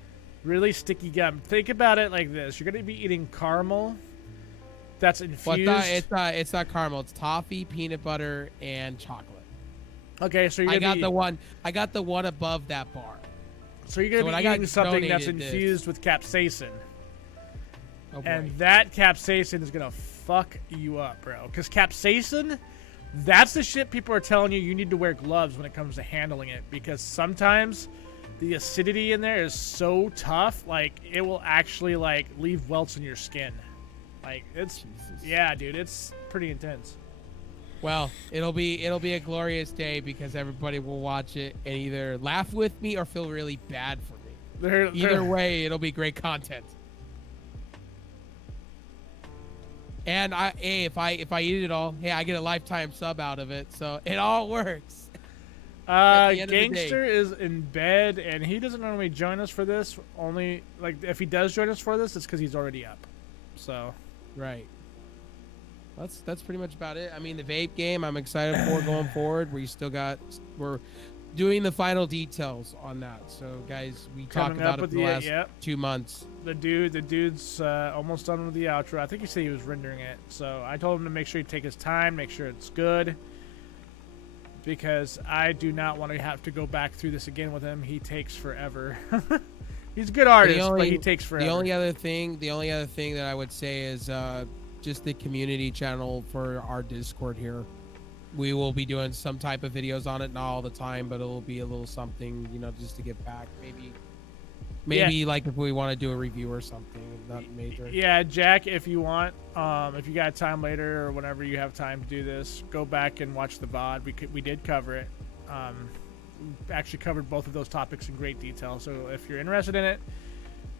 Really sticky gum. Think about it like this: you're gonna be eating caramel. That's infused. Well, it's not caramel. It's toffee, peanut butter, and chocolate. Okay, so I got the one above that bar. So you're gonna be eating something that's infused with capsaicin. Oh, and that capsaicin is gonna fuck you up, bro. Because capsaicin, that's the shit people are telling you need to wear gloves when it comes to handling it. Because sometimes the acidity in there is so tough, like it will actually like leave welts in your skin. Like it's yeah, dude, it's pretty intense. Well, it'll be a glorious day because everybody will watch it and either laugh with me or feel really bad for me. Either way, it'll be great content. And if I eat it all, hey, I get a lifetime sub out of it, so it all works. Gangster is in bed, and he doesn't normally join us for this. Only like if he does join us for this, it's because he's already up. So, right. That's pretty much about it. I mean, the vape game, I'm excited for going forward. We're doing the final details on that. So, guys, we talked about it for the last 2 months. The dude's almost done with the outro. I think he said he was rendering it. So I told him to make sure he take his time, make sure it's good, because I do not want to have to go back through this again with him. He takes forever. He's a good artist, but he takes forever. The only other thing that I would say is just the community channel for our Discord here. We will be doing some type of videos on it, not all the time, but it'll be a little something, you know, just to get back. Maybe like if we want to do a review or something, not major. Yeah, Jack, if you want, if you got time later or whenever you have time to do this, go back and watch the VOD. We did cover it. Actually covered both of those topics in great detail. So if you're interested in it,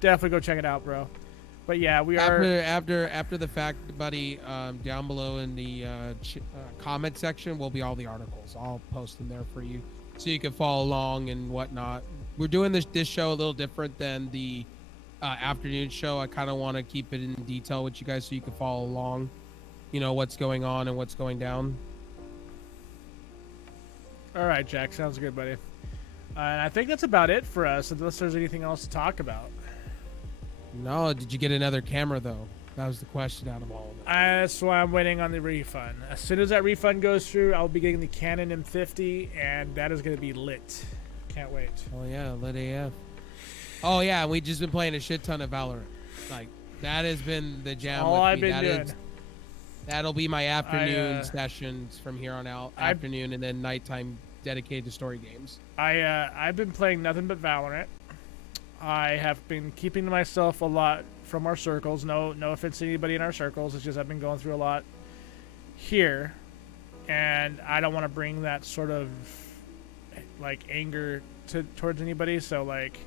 definitely go check it out, bro. But yeah, we are after the fact, buddy. Down below in the comment section will be all the articles. I'll post them there for you, so you can follow along and whatnot. We're doing this show a little different than the afternoon show. I kind of want to keep it in detail with you guys, so you can follow along. You know what's going on and what's going down. All right, Jack. Sounds good, buddy. And I think that's about it for us, unless there's anything else to talk about. No, did you get another camera though? That was the question out of all of it. That's why I'm waiting on the refund. As soon as that refund goes through, I'll be getting the Canon M50, and that is going to be lit. Can't wait. Oh yeah, lit AF. Oh yeah, we just been playing a shit ton of Valorant. Like that has been the jam. All I've been doing. That'll be my afternoon sessions from here on out. Afternoon and then nighttime dedicated to story games. I've been playing nothing but Valorant. I have been keeping to myself a lot from our circles. No offense to anybody in our circles. It's just I've been going through a lot here, and I don't want to bring that sort of like anger towards anybody. So like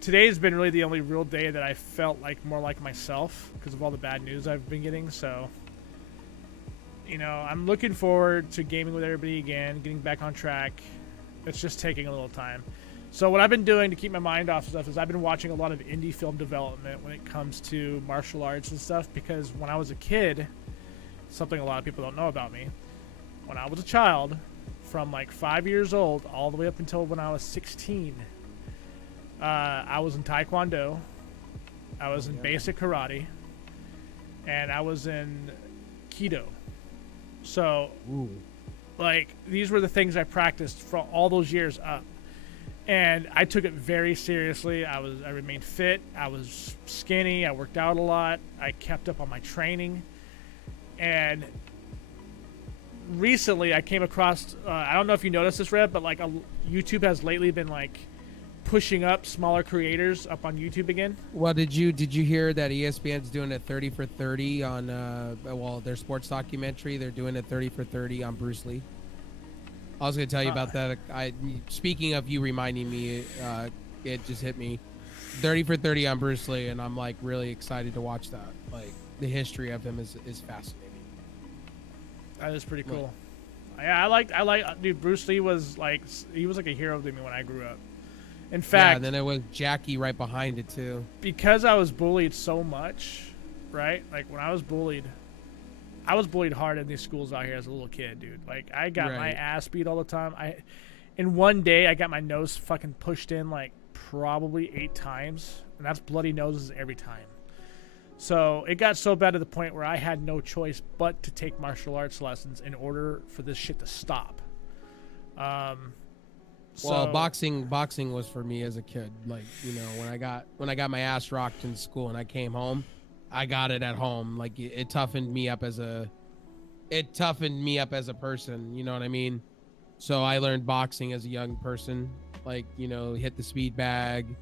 today's been really the only real day that I felt like more like myself because of all the bad news I've been getting. So you know, I'm looking forward to gaming with everybody again, getting back on track. It's just taking a little time. So what I've been doing to keep my mind off stuff is I've been watching a lot of indie film development when it comes to martial arts and stuff, because when I was a kid, something a lot of people don't know about me, when I was a child, from like 5 years old all the way up until when I was 16, I was in Taekwondo, I was in basic karate, and I was in Kido. So, like, these were the things I practiced for all those years up. And I took it very seriously. I remained fit. I was skinny. I worked out a lot. I kept up on my training. And recently I came across, I don't know if you noticed this, Red, but like YouTube has lately been like pushing up smaller creators up on YouTube again. Well, did you hear that ESPN's doing a 30 for 30 on their sports documentary? They're doing a 30 for 30 on Bruce Lee. I was going to tell you about that. Speaking of you reminding me, it just hit me. 30 for 30 on Bruce Lee, and I'm like really excited to watch that. Like the history of him is fascinating. That is pretty cool. Yeah, I like dude, Bruce Lee was like a hero to me when I grew up. In fact, and then it was Jackie right behind it too. Because I was bullied so much, right? Like when I was bullied hard in these schools out here as a little kid, dude. Like I got my ass beat all the time. In one day I got my nose fucking pushed in like probably 8 times, and that's bloody noses every time. So it got so bad to the point where I had no choice but to take martial arts lessons in order for this shit to stop. Well, boxing was for me as a kid. Like, you know, when I got my ass rocked in school and I came home, I got it at home. Like it toughened me up as a person, you know what I mean? So I learned boxing as a young person, like, you know, hit the speed bag.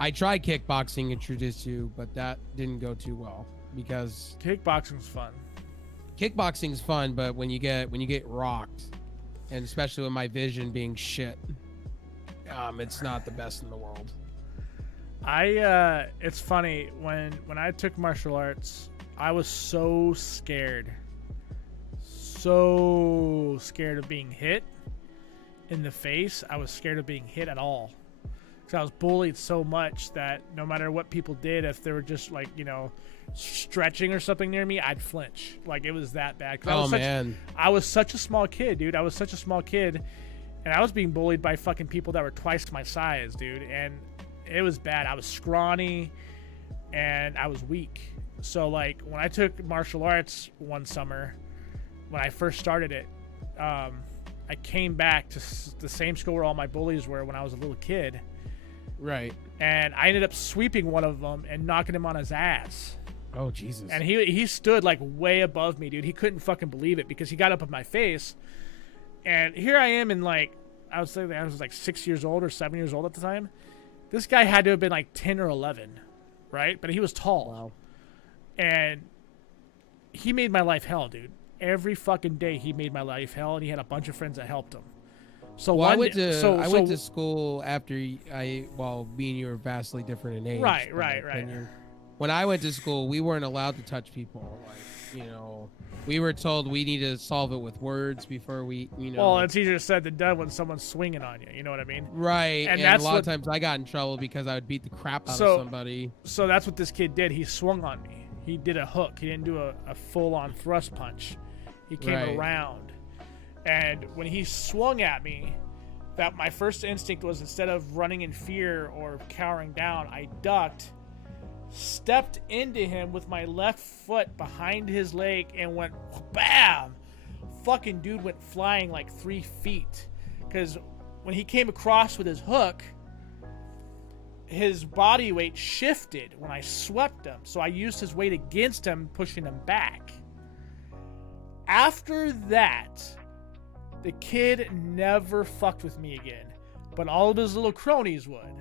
I tried kickboxing and jiu-jitsu, but that didn't go too well because kickboxing's fun. Kickboxing's fun, but when you get rocked, and especially with my vision being shit, it's not the best in the world. It's funny when I took martial arts, I was so scared of being hit in the face. I was scared of being hit at all. I was bullied so much that no matter what people did, if they were just like, you know, stretching or something near me, I'd flinch. Like it was that bad. I was such a small kid, dude. I was such a small kid, and I was being bullied by fucking people that were twice my size, dude. And it was bad. I was scrawny, and I was weak. So like when I took martial arts one summer, when I first started it, I came back to the same school where all my bullies were when I was a little kid. Right. And I ended up sweeping one of them and knocking him on his ass. Oh, Jesus. And he stood like way above me, dude. He couldn't fucking believe it because he got up in my face. And here I am in like, I was like 6 years old or 7 years old at the time. This guy had to have been like 10 or 11, right? But he was tall. Wow. And he made my life hell, dude. Every fucking day he made my life hell, and he had a bunch of friends that helped him. So I went to school after me and you were vastly different in age. Right. When I went to school, we weren't allowed to touch people. Like, you know, we were told we need to solve it with words before we, you know. Well, it's easier said than done when someone's swinging on you. You know what I mean? Right. And a lot of times I got in trouble because I would beat the crap out of somebody. So that's what this kid did. He swung on me. He did a hook. He didn't do a full-on thrust punch. He came around. And when he swung at me, that my first instinct was, instead of running in fear or cowering down, I ducked, stepped into him with my left foot behind his leg, and went bam. Fucking dude went flying like 3 feet. Because when he came across with his hook, his body weight shifted when I swept him. So I used his weight against him, pushing him back. After that, the kid never fucked with me again, but all of his little cronies would.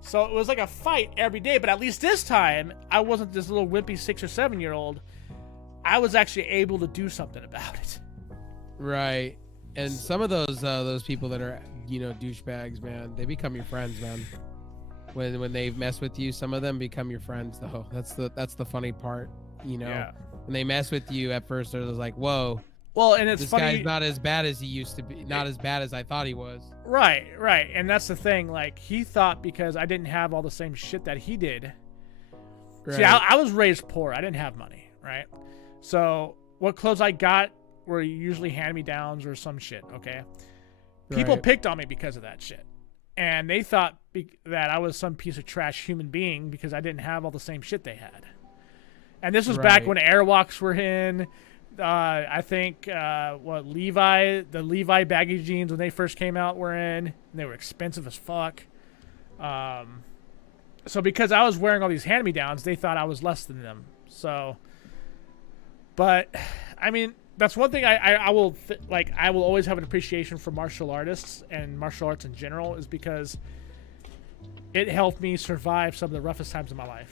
So it was like a fight every day, but at least this time, I wasn't this little wimpy 6 or 7 year old. I was actually able to do something about it. Right. And some of those people that are, you know, douchebags, man, they become your friends, man. When they mess with you, some of them become your friends, though. That's the funny part, you know. Yeah. When they mess with you at first, they're just like, whoa. Well, and it's funny. This guy's not as bad as he used to be. Not as bad as I thought he was. Right. And that's the thing. Like, he thought because I didn't have all the same shit that he did. Right. See, I was raised poor. I didn't have money, right? So what clothes I got were usually hand-me-downs or some shit, okay? People picked on me because of that shit. And they thought that I was some piece of trash human being because I didn't have all the same shit they had. And this was back when Airwalks were in. I think the Levi baggy jeans when they first came out were in, and they were expensive as fuck. So because I was wearing all these hand-me-downs, they thought I was less than them. So, but I mean, that's one thing I will always have an appreciation for martial artists and martial arts in general, is because it helped me survive some of the roughest times of my life.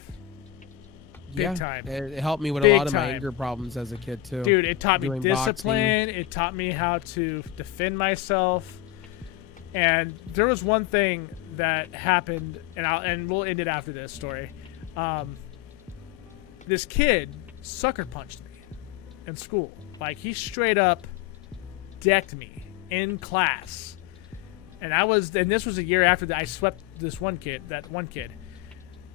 Big time. It helped me with a lot of my anger problems as a kid too. Dude, it taught me discipline. Boxing. It taught me how to defend myself. And there was one thing that happened, and we'll end it after this story. This kid sucker punched me in school. Like, he straight up decked me in class. And this was a year after that I swept that one kid.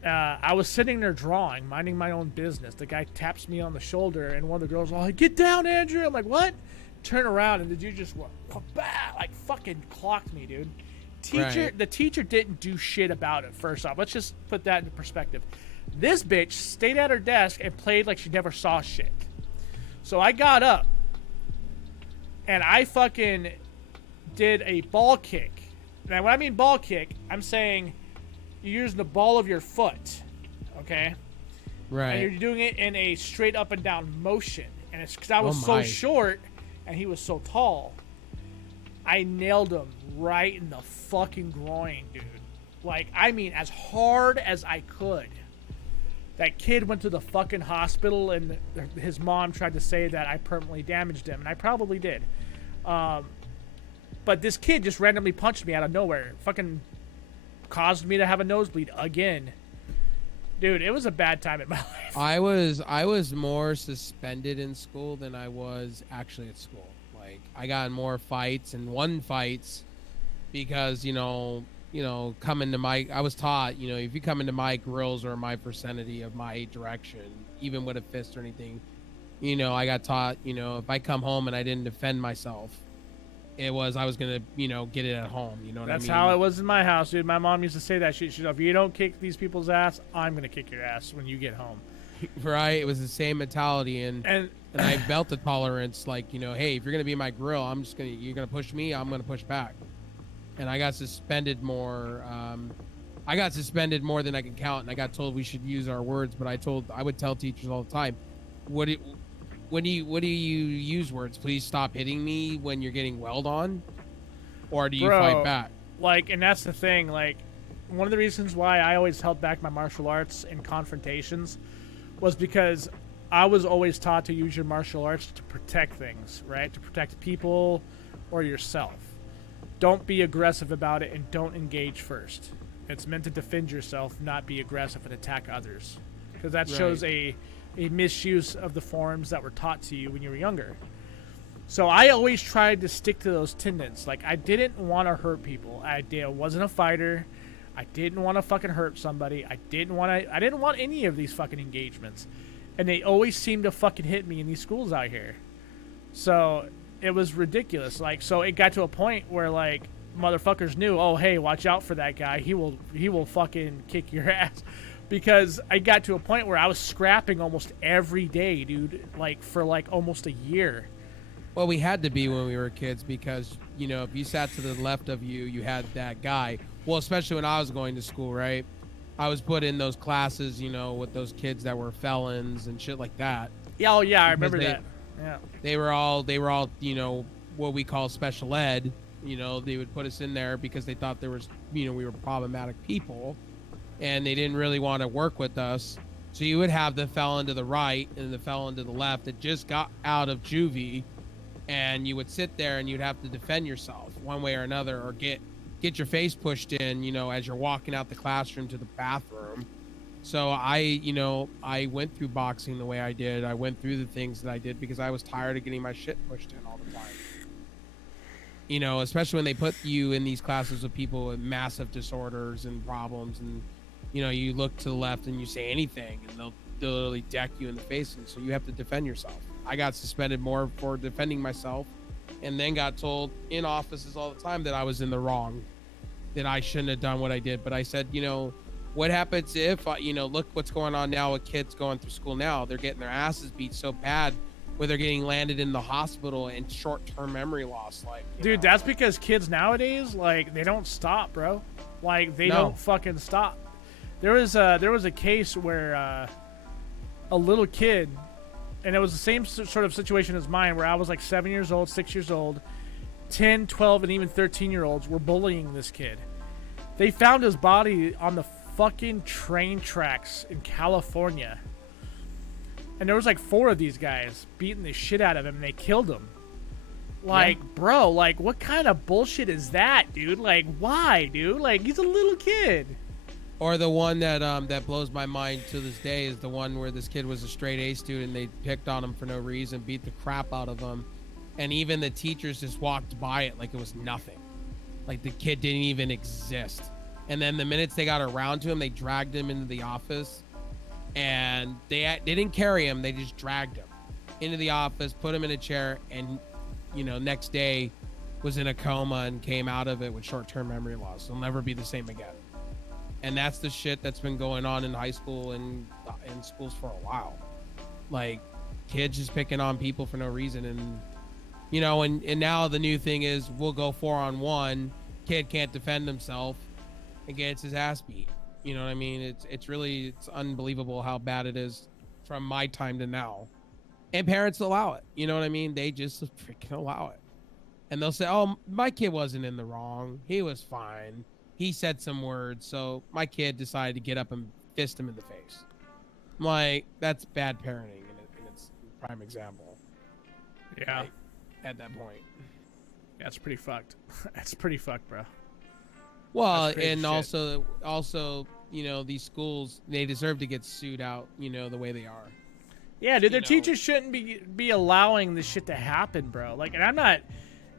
I was sitting there drawing, minding my own business. The guy taps me on the shoulder, and one of the girls was like, "Get down, Andrew." I'm like, "What?" Turn around, and the dude just went, like, fucking clocked me, dude. The teacher didn't do shit about it, first off. Let's just put that into perspective. This bitch stayed at her desk and played like she never saw shit. So I got up, and I fucking did a ball kick. Now, when I mean ball kick, I'm saying you're using the ball of your foot, okay? Right. And you're doing it in a straight up and down motion. And it's because I was so short and he was so tall. I nailed him right in the fucking groin, dude. Like, I mean, as hard as I could. That kid went to the fucking hospital, and his mom tried to say that I permanently damaged him, and I probably did. But this kid just randomly punched me out of nowhere. Fucking caused me to have a nosebleed again. Dude, it was a bad time in my life. I was more suspended in school than I was actually at school. Like, I got in more fights and won fights because, I was taught, if you come into my grills or my vicinity of my direction, even with a fist or anything, I got taught, if I come home and I didn't defend myself, I was gonna, get it at home. You know what I mean? That's how it was in my house, dude. My mom used to say that shit. She's like, if you don't kick these people's ass, I'm gonna kick your ass when you get home. Right? It was the same mentality, and I built the tolerance. Like, hey, if you're gonna be in my grill, you're gonna push me, I'm gonna push back. And I got suspended more. I got suspended more than I can count, and I got told we should use our words. But I would tell teachers all the time, when do you use words? Please stop hitting me when you're getting welled on, or do you fight back? Like, and that's the thing. Like, one of the reasons why I always held back my martial arts in confrontations was because I was always taught to use your martial arts to protect things, right? To protect people or yourself. Don't be aggressive about it, and don't engage first. It's meant to defend yourself, not be aggressive and attack others, because that shows a misuse of the forms that were taught to you when you were younger. So I always tried to stick to those tenets. Like, I didn't want to hurt people. I wasn't a fighter. I didn't want to fucking hurt somebody. I didn't want any of these fucking engagements. And they always seemed to fucking hit me in these schools out here. So it was ridiculous. Like, so it got to a point where, like, motherfuckers knew, oh, hey, watch out for that guy. He will fucking kick your ass. Because I got to a point where I was scrapping almost every day, dude, like, for, like, almost a year. Well, we had to be when we were kids because, if you sat to the left of you, you had that guy. Well, especially when I was going to school, right? I was put in those classes, with those kids that were felons and shit like that. Yeah, oh, yeah, I remember that. Yeah. They were all, what we call special ed. They would put us in there because they thought there was, we were problematic people. And they didn't really want to work with us. So you would have the felon to the right and the felon to the left that just got out of juvie, and you would sit there and you'd have to defend yourself one way or another, or get your face pushed in, as you're walking out the classroom to the bathroom. So I went through boxing the way I did. I went through the things that I did because I was tired of getting my shit pushed in all the time. Especially when they put you in these classes with people with massive disorders and problems, and you look to the left and you say anything and they'll literally deck you in the face, and so you have to defend yourself. I got suspended more for defending myself, and then got told in offices all the time that I was in the wrong, that I shouldn't have done what I did. But I said, what happens if, look what's going on now with kids going through school now. They're getting their asses beat so bad where they're getting landed in the hospital and short-term memory loss. Like, dude, that's because kids nowadays, like, they don't stop, bro. Like, they don't fucking stop. There was a case where a little kid, and it was the same sort of situation as mine, where I was like 7 years old, 6 years old, 10, 12, and even 13-year-olds were bullying this kid. They found his body on the fucking train tracks in California. And there was like 4 of these guys beating the shit out of him, and they killed him. Like, yeah. Bro, like, what kind of bullshit is that, dude? Like, why, dude? Like, he's a little kid. Or the one that that blows my mind to this day is the one where this kid was a straight A student, and they picked on him for no reason, beat the crap out of him, and even the teachers just walked by it like it was nothing. Like the kid didn't even exist. And then the minutes they got around to him, they dragged him into the office, and they didn't carry him. They just dragged him into the office, put him in a chair, and, you know, next day was in a coma and came out of it with short-term memory loss. He'll never be the same again. And that's the shit that's been going on in high school and in schools for a while. Like, kids just picking on people for no reason. And, you know, and now the new thing is we'll go 4-on-1. Kid can't defend himself and gets his ass beat. You know what I mean? It's unbelievable how bad it is from my time to now. And parents allow it. You know what I mean? They just freaking allow it. And they'll say, oh, my kid wasn't in the wrong. He was fine. He said some words, so my kid decided to get up and fist him in the face. I'm like, that's bad parenting in its prime example. Yeah. Like, at that point. Yeah, it's pretty fucked. That's pretty fucked, bro. Well, and also, you know, these schools, they deserve to get sued out, you know, the way they are. Yeah, dude, their teachers shouldn't be allowing this shit to happen, bro. Like, and I'm not...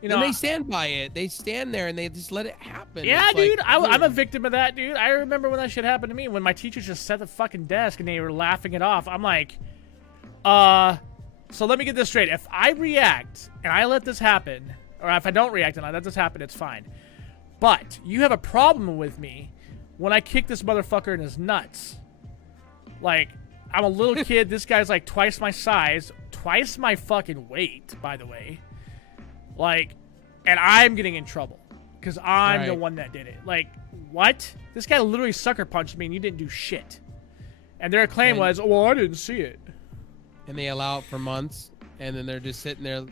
You know, and they stand by it. They stand there and they just let it happen. Yeah, it's dude. Like, I'm a victim of that, dude. I remember when that shit happened to me, when my teachers just set the fucking desk and they were laughing it off. I'm like, so let me get this straight. If I react and I let this happen, or if I don't react and I let this happen, it's fine. But you have a problem with me when I kick this motherfucker in his nuts. Like, I'm a little kid. This guy's like twice my size, twice my fucking weight, by the way. Like, and I'm getting in trouble because I'm the one that did it. Like, what? This guy literally sucker punched me and you didn't do shit. And their claim was, oh, well, I didn't see it. And they allow it for months, and then they're just sitting there.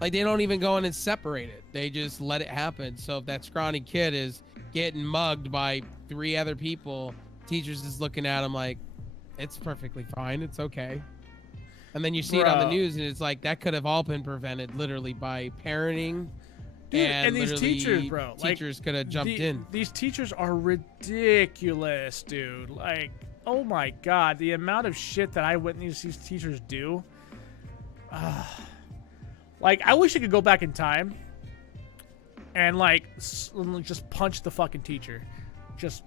Like, they don't even go in and separate it. They just let it happen. So if that scrawny kid is getting mugged by 3 other people, teachers is looking at him like, it's perfectly fine. It's okay. And then you see it on the news, and it's like that could have all been prevented literally by parenting. Dude, and these teachers, bro. Teachers could have jumped in. These teachers are ridiculous, dude. Like, oh my God, the amount of shit that I witnessed these teachers do. Like, I wish I could go back in time and, like, just punch the fucking teacher. Just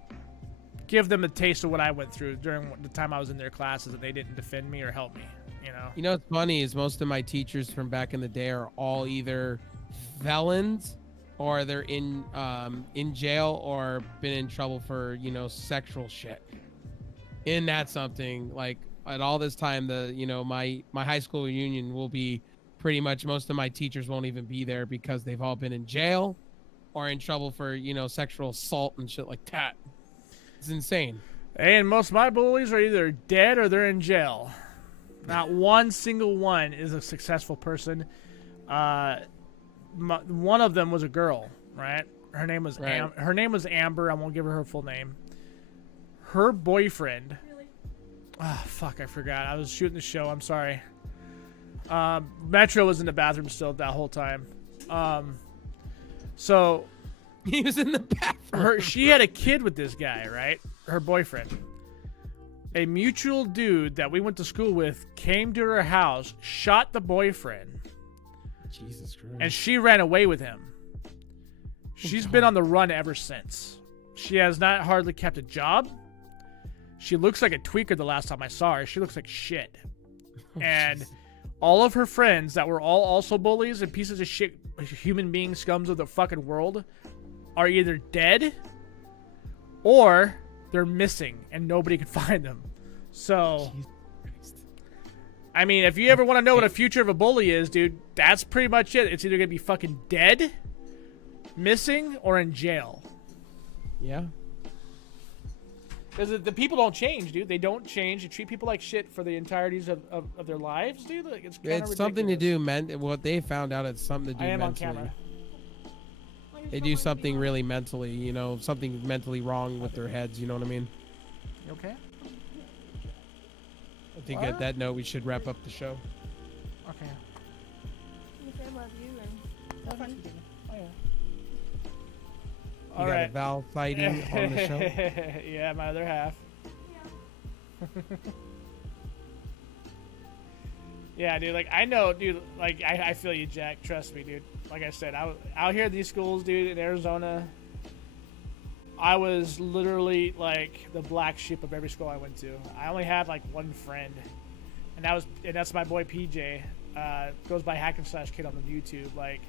give them a taste of what I went through during the time I was in their classes, that they didn't defend me or help me. You know what's funny is most of my teachers from back in the day are all either felons or they're in jail or been in trouble for, you know, sexual shit. And that's something, like, at all this time, my high school reunion will be pretty much, most of my teachers won't even be there because they've all been in jail or in trouble for, you know, sexual assault and shit like that. It's insane. And most of my bullies are either dead or they're in jail. Not one single one is a successful person. One of them was a girl, right? Her name was her name was Amber. I won't give her full name. Her boyfriend. Ah, fuck! I forgot. I was shooting the show. I'm sorry. Metro was in the bathroom still that whole time. So he was in the bathroom. She had a kid with this guy, right? Her boyfriend. A mutual dude that we went to school with came to her house, shot the boyfriend. Jesus Christ. And she ran away with him. She's been on the run ever since. She has not hardly kept a job. She looks like a tweaker the last time I saw her. She looks like shit. And all of her friends that were all also bullies and pieces of shit, human being scums of the fucking world, are either dead or they're missing and nobody can find them. So, I mean, if you ever want to know what a future of a bully is, dude, that's pretty much it. It's either going to be fucking dead, missing, or in jail. Yeah. Because the people don't change, dude. They don't change. They treat people like shit for the entirities of their lives, dude. Like, it's something to do, man. What they found out, it's something to do I am mentally. on camera. They do something really mentally, you know, something mentally wrong with their heads. You know what I mean? You okay? I think at that note we should wrap up the show. Okay. I love you and love you. Oh yeah. You All got right. a Val fighting on the show? Yeah, my other half. Yeah, dude. Like I know, dude. Like I feel you, Jack. Trust me, dude. Like I said, out here at these schools, dude, in Arizona, I was literally like the black sheep of every school I went to. I only had like one friend, and that's my boy PJ. Goes by Hack and Slash Kid on the YouTube. Like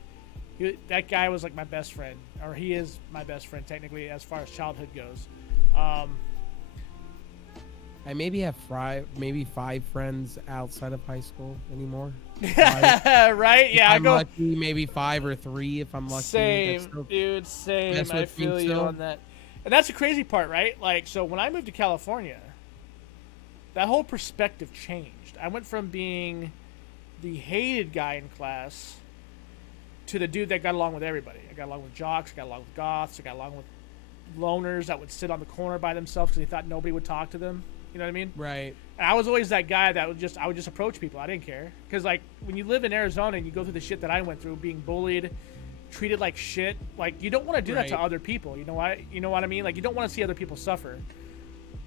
that guy was like my best friend, or he is my best friend technically as far as childhood goes. I maybe have five friends outside of high school anymore. Right? Yeah, I'm lucky, maybe 5 or 3 if I'm lucky. Same, dude. Same. I feel you on that. And that's the crazy part, right? Like, so when I moved to California, that whole perspective changed. I went from being the hated guy in class to the dude that got along with everybody. I got along with jocks, I got along with goths, I got along with loners that would sit on the corner by themselves because they thought nobody would talk to them. You know what I mean? Right. And I was always that guy that I would just approach people. I didn't care. Because, like, when you live in Arizona and you go through the shit that I went through, being bullied, treated like shit, like, you don't want to do that to other people. You know what I mean? Like, you don't want to see other people suffer.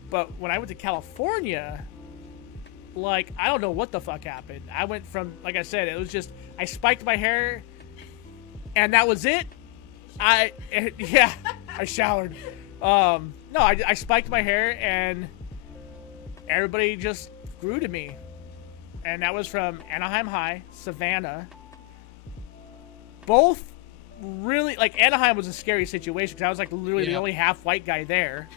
But when I went to California, like, I don't know what the fuck happened. I went from, like I said, it was just, I spiked my hair, and that was it. I showered. No, I spiked my hair, and everybody just grew to me. And that was from Anaheim High, Savannah. Both really, like, Anaheim was a scary situation because I was, like, literally the only half-white guy there.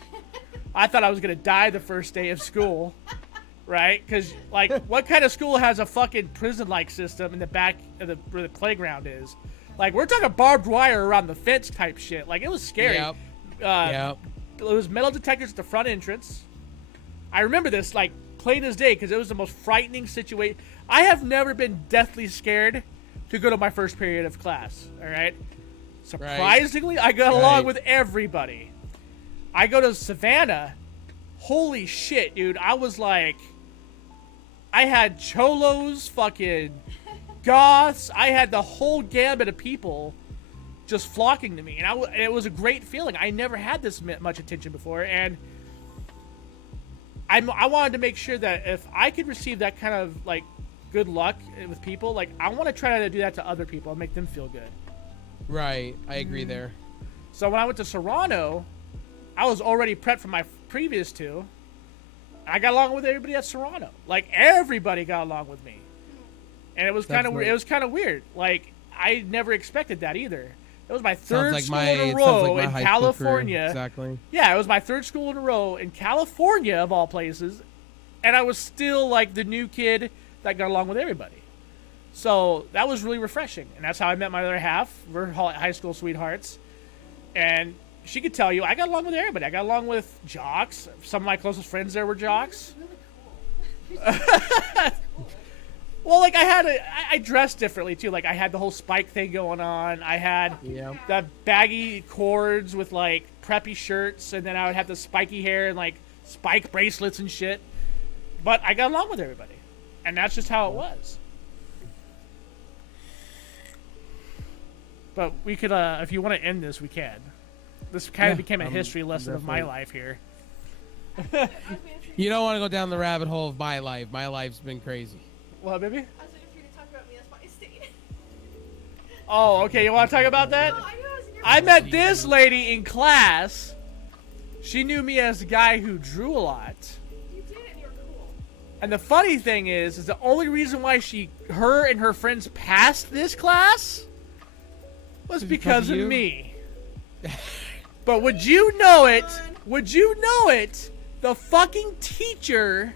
I thought I was going to die the first day of school, right? Because, like, what kind of school has a fucking prison-like system in the back of where the playground is? Like, we're talking barbed wire around the fence type shit. Like, it was scary. Yep. It was metal detectors at the front entrance. I remember this, like, plain as day, because it was the most frightening situation. I have never been deathly scared to go to my first period of class, all right? Surprisingly, I got along with everybody. I go to Savannah. Holy shit, dude. I was like, I had cholos, fucking goths. I had the whole gambit of people just flocking to me. And it was a great feeling. I never had this much attention before, and I wanted to make sure that if I could receive that kind of, like, good luck with people, like, I want to try to do that to other people and make them feel good. Right. I agree there. So when I went to Serrano, I was already prepped for my previous two. I got along with everybody at Serrano. Like, everybody got along with me. And it was kind of weird. Like, I never expected that either. It was my third school in a row in California. Exactly. Yeah, it was my third school in a row in California, of all places. And I was still, like, the new kid that got along with everybody. So that was really refreshing. And that's how I met my other half. We're high school sweethearts. And she could tell you, I got along with everybody. I got along with jocks. Some of my closest friends there were jocks. Really cool. Well, like, I dressed differently, too. Like, I had the whole spike thing going on. I had the baggy cords with, like, preppy shirts. And then I would have the spiky hair and, like, spike bracelets and shit. But I got along with everybody. And that's just how it was. But we could, if you want to end this, we can. This kind of became a history lesson of my life here. You don't want to go down the rabbit hole of my life. My life's been crazy. What, baby? I was waiting for you to talk about me. That's why I stayed. Oh, okay. You want to talk about that? No, I met this lady in class. She knew me as the guy who drew a lot. You did, and you're cool. And the funny thing is the only reason why her and her friends passed this class was because of me. But would you know it? Would you know it? The fucking teacher,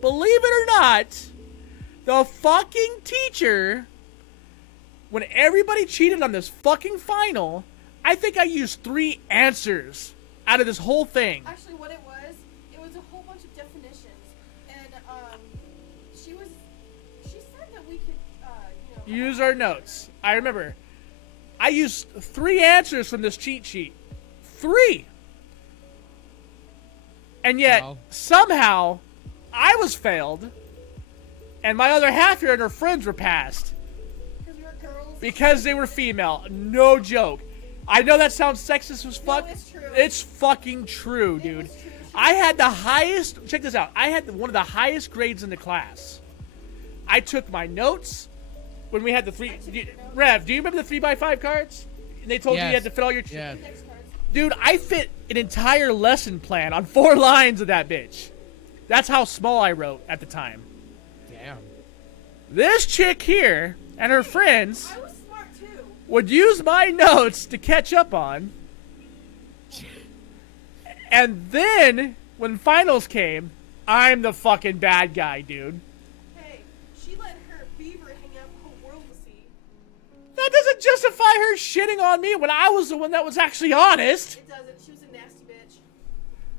believe it or not, the fucking teacher, when everybody cheated on this fucking final, I think I used 3 answers out of this whole thing. Actually, what it was a whole bunch of definitions. And, she said that we could, use our notes. I remember. I used 3 answers from this cheat sheet. 3. And yet, somehow, I was failed, and my other half here and her friends were passed. Because we were girls. Because they were female. No joke. I know that sounds sexist as fuck. No, it's true. It's fucking true, dude. True. I had the highest, check this out. I had one of the highest grades in the class. I took my notes when we had the 3. Rev, do you remember the 3x5 cards? And they told you you had to fit all your. Yes. Dude, I fit an entire lesson plan on 4 lines of that bitch. That's how small I wrote at the time. Damn. This chick here and her friends I was smart too. would use my notes to catch up on. And then, when finals came, I'm the fucking bad guy, dude. Hey, she let her beaver hang out the whole world to see. That doesn't justify her shitting on me when I was the one that was actually honest. It doesn't. She was a nasty bitch.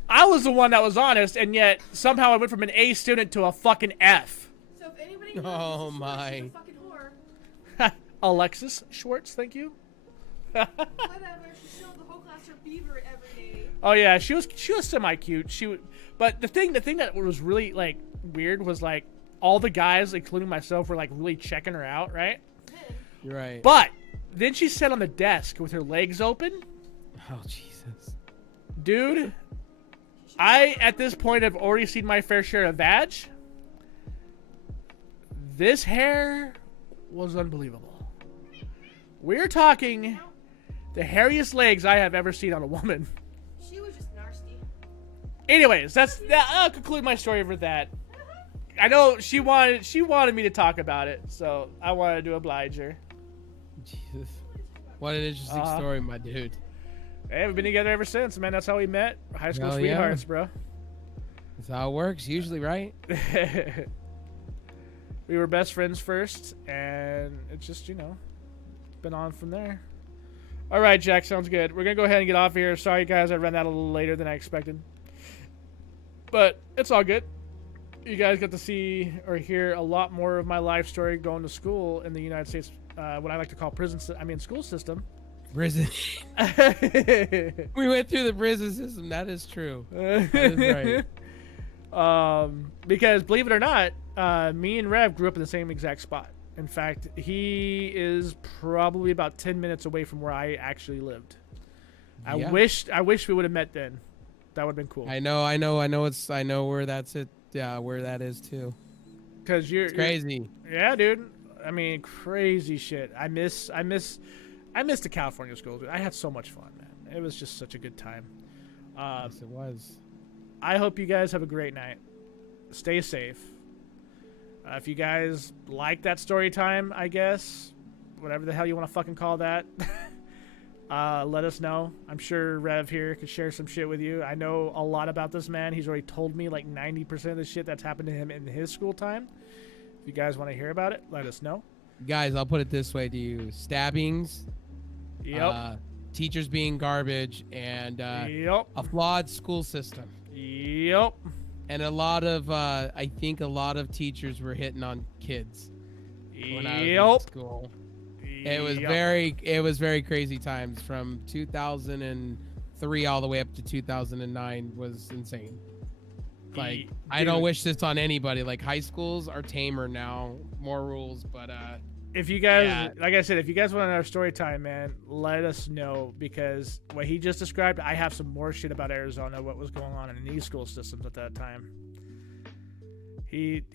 I was the one that was honest, and yet somehow I went from an A student to a fucking F. So if anybody knows, Oh she's my. a fucking whore. Alexis Schwartz, thank you. Whatever. She showed the whole class her beaver every day. Oh yeah, she was semi cute. But the thing that was really like weird was like all the guys, including myself, were like really checking her out, right? You're right. But then she sat on the desk with her legs open. Oh Jesus. Dude, I at this point have already seen my fair share of vag. This hair was unbelievable. We're talking the hairiest legs I have ever seen on a woman. She was just nasty. Anyways, I'll conclude my story with that. I know she wanted me to talk about it, so I wanted to oblige her. Jesus. What an interesting story, my dude. Hey, we've been together ever since, man. That's how we met. High school sweethearts, bro. That's how it works, usually, right? We were best friends first, and it's just, been on from there. All right, Jack, sounds good. We're going to go ahead and get off here. Sorry, guys, I ran out a little later than I expected. But it's all good. You guys got to see or hear a lot more of my life story going to school in the United States, what I like to call school system. Prison. We went through the prison system. That is true. That is right. Because believe it or not, me and Rev grew up in the same exact spot. In fact, he is probably about 10 minutes away from where I actually lived. I wish we would have met then. That would have been cool. I know where that's it. Yeah, where that is too. Cause you're crazy. Yeah, dude. I mean, crazy shit. I miss the California schools. I had so much fun, man. It was just such a good time. Yes, it was. I hope you guys have a great night. Stay safe. If you guys like that story time, I guess, whatever the hell you want to fucking call that, let us know. I'm sure Rev here could share some shit with you. I know a lot about this man. He's already told me like 90% of the shit that's happened to him in his school time. If you guys want to hear about it, let us know. Guys, I'll put it this way to you. Stabbings. Yep. Teachers being garbage and yep. A flawed school system. Yep. And a lot of, I think a lot of teachers were hitting on kids when I was in school. It was very crazy times from 2003 all the way up to 2009 was insane. Like, I don't wish this on anybody. Like, high schools are tamer now, more rules, but if you guys, like I said, if you guys want another story time, man, let us know, because what he just described, I have some more shit about Arizona, what was going on in these school systems at that time.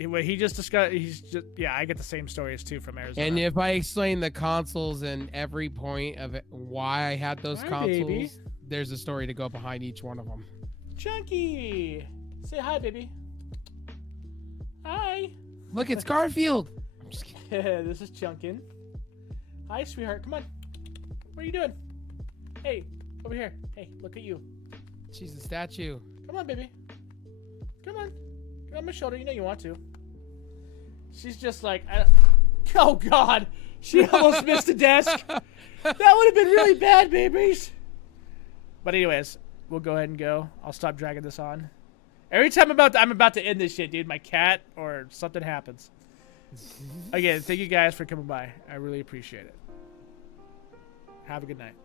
What he just discussed, I get the same stories too from Arizona. And if I explain the consoles and every point of it, why I had those consoles, baby. There's a story to go behind each one of them. Chunky, say hi, baby. Hi. Look, it's Garfield. I'm just kidding. This is Chunkin. Hi, sweetheart. Come on. What are you doing? Hey, over here. Hey, look at you. She's a statue. Come on, baby. Come on. Get on my shoulder. You know you want to. She's just like, oh, God. She almost missed the desk. That would have been really bad, babies. But anyways, we'll go ahead and go. I'll stop dragging this on. Every time I'm about to end this shit, dude, my cat or something happens. Again, thank you guys for coming by. I really appreciate it. Have a good night.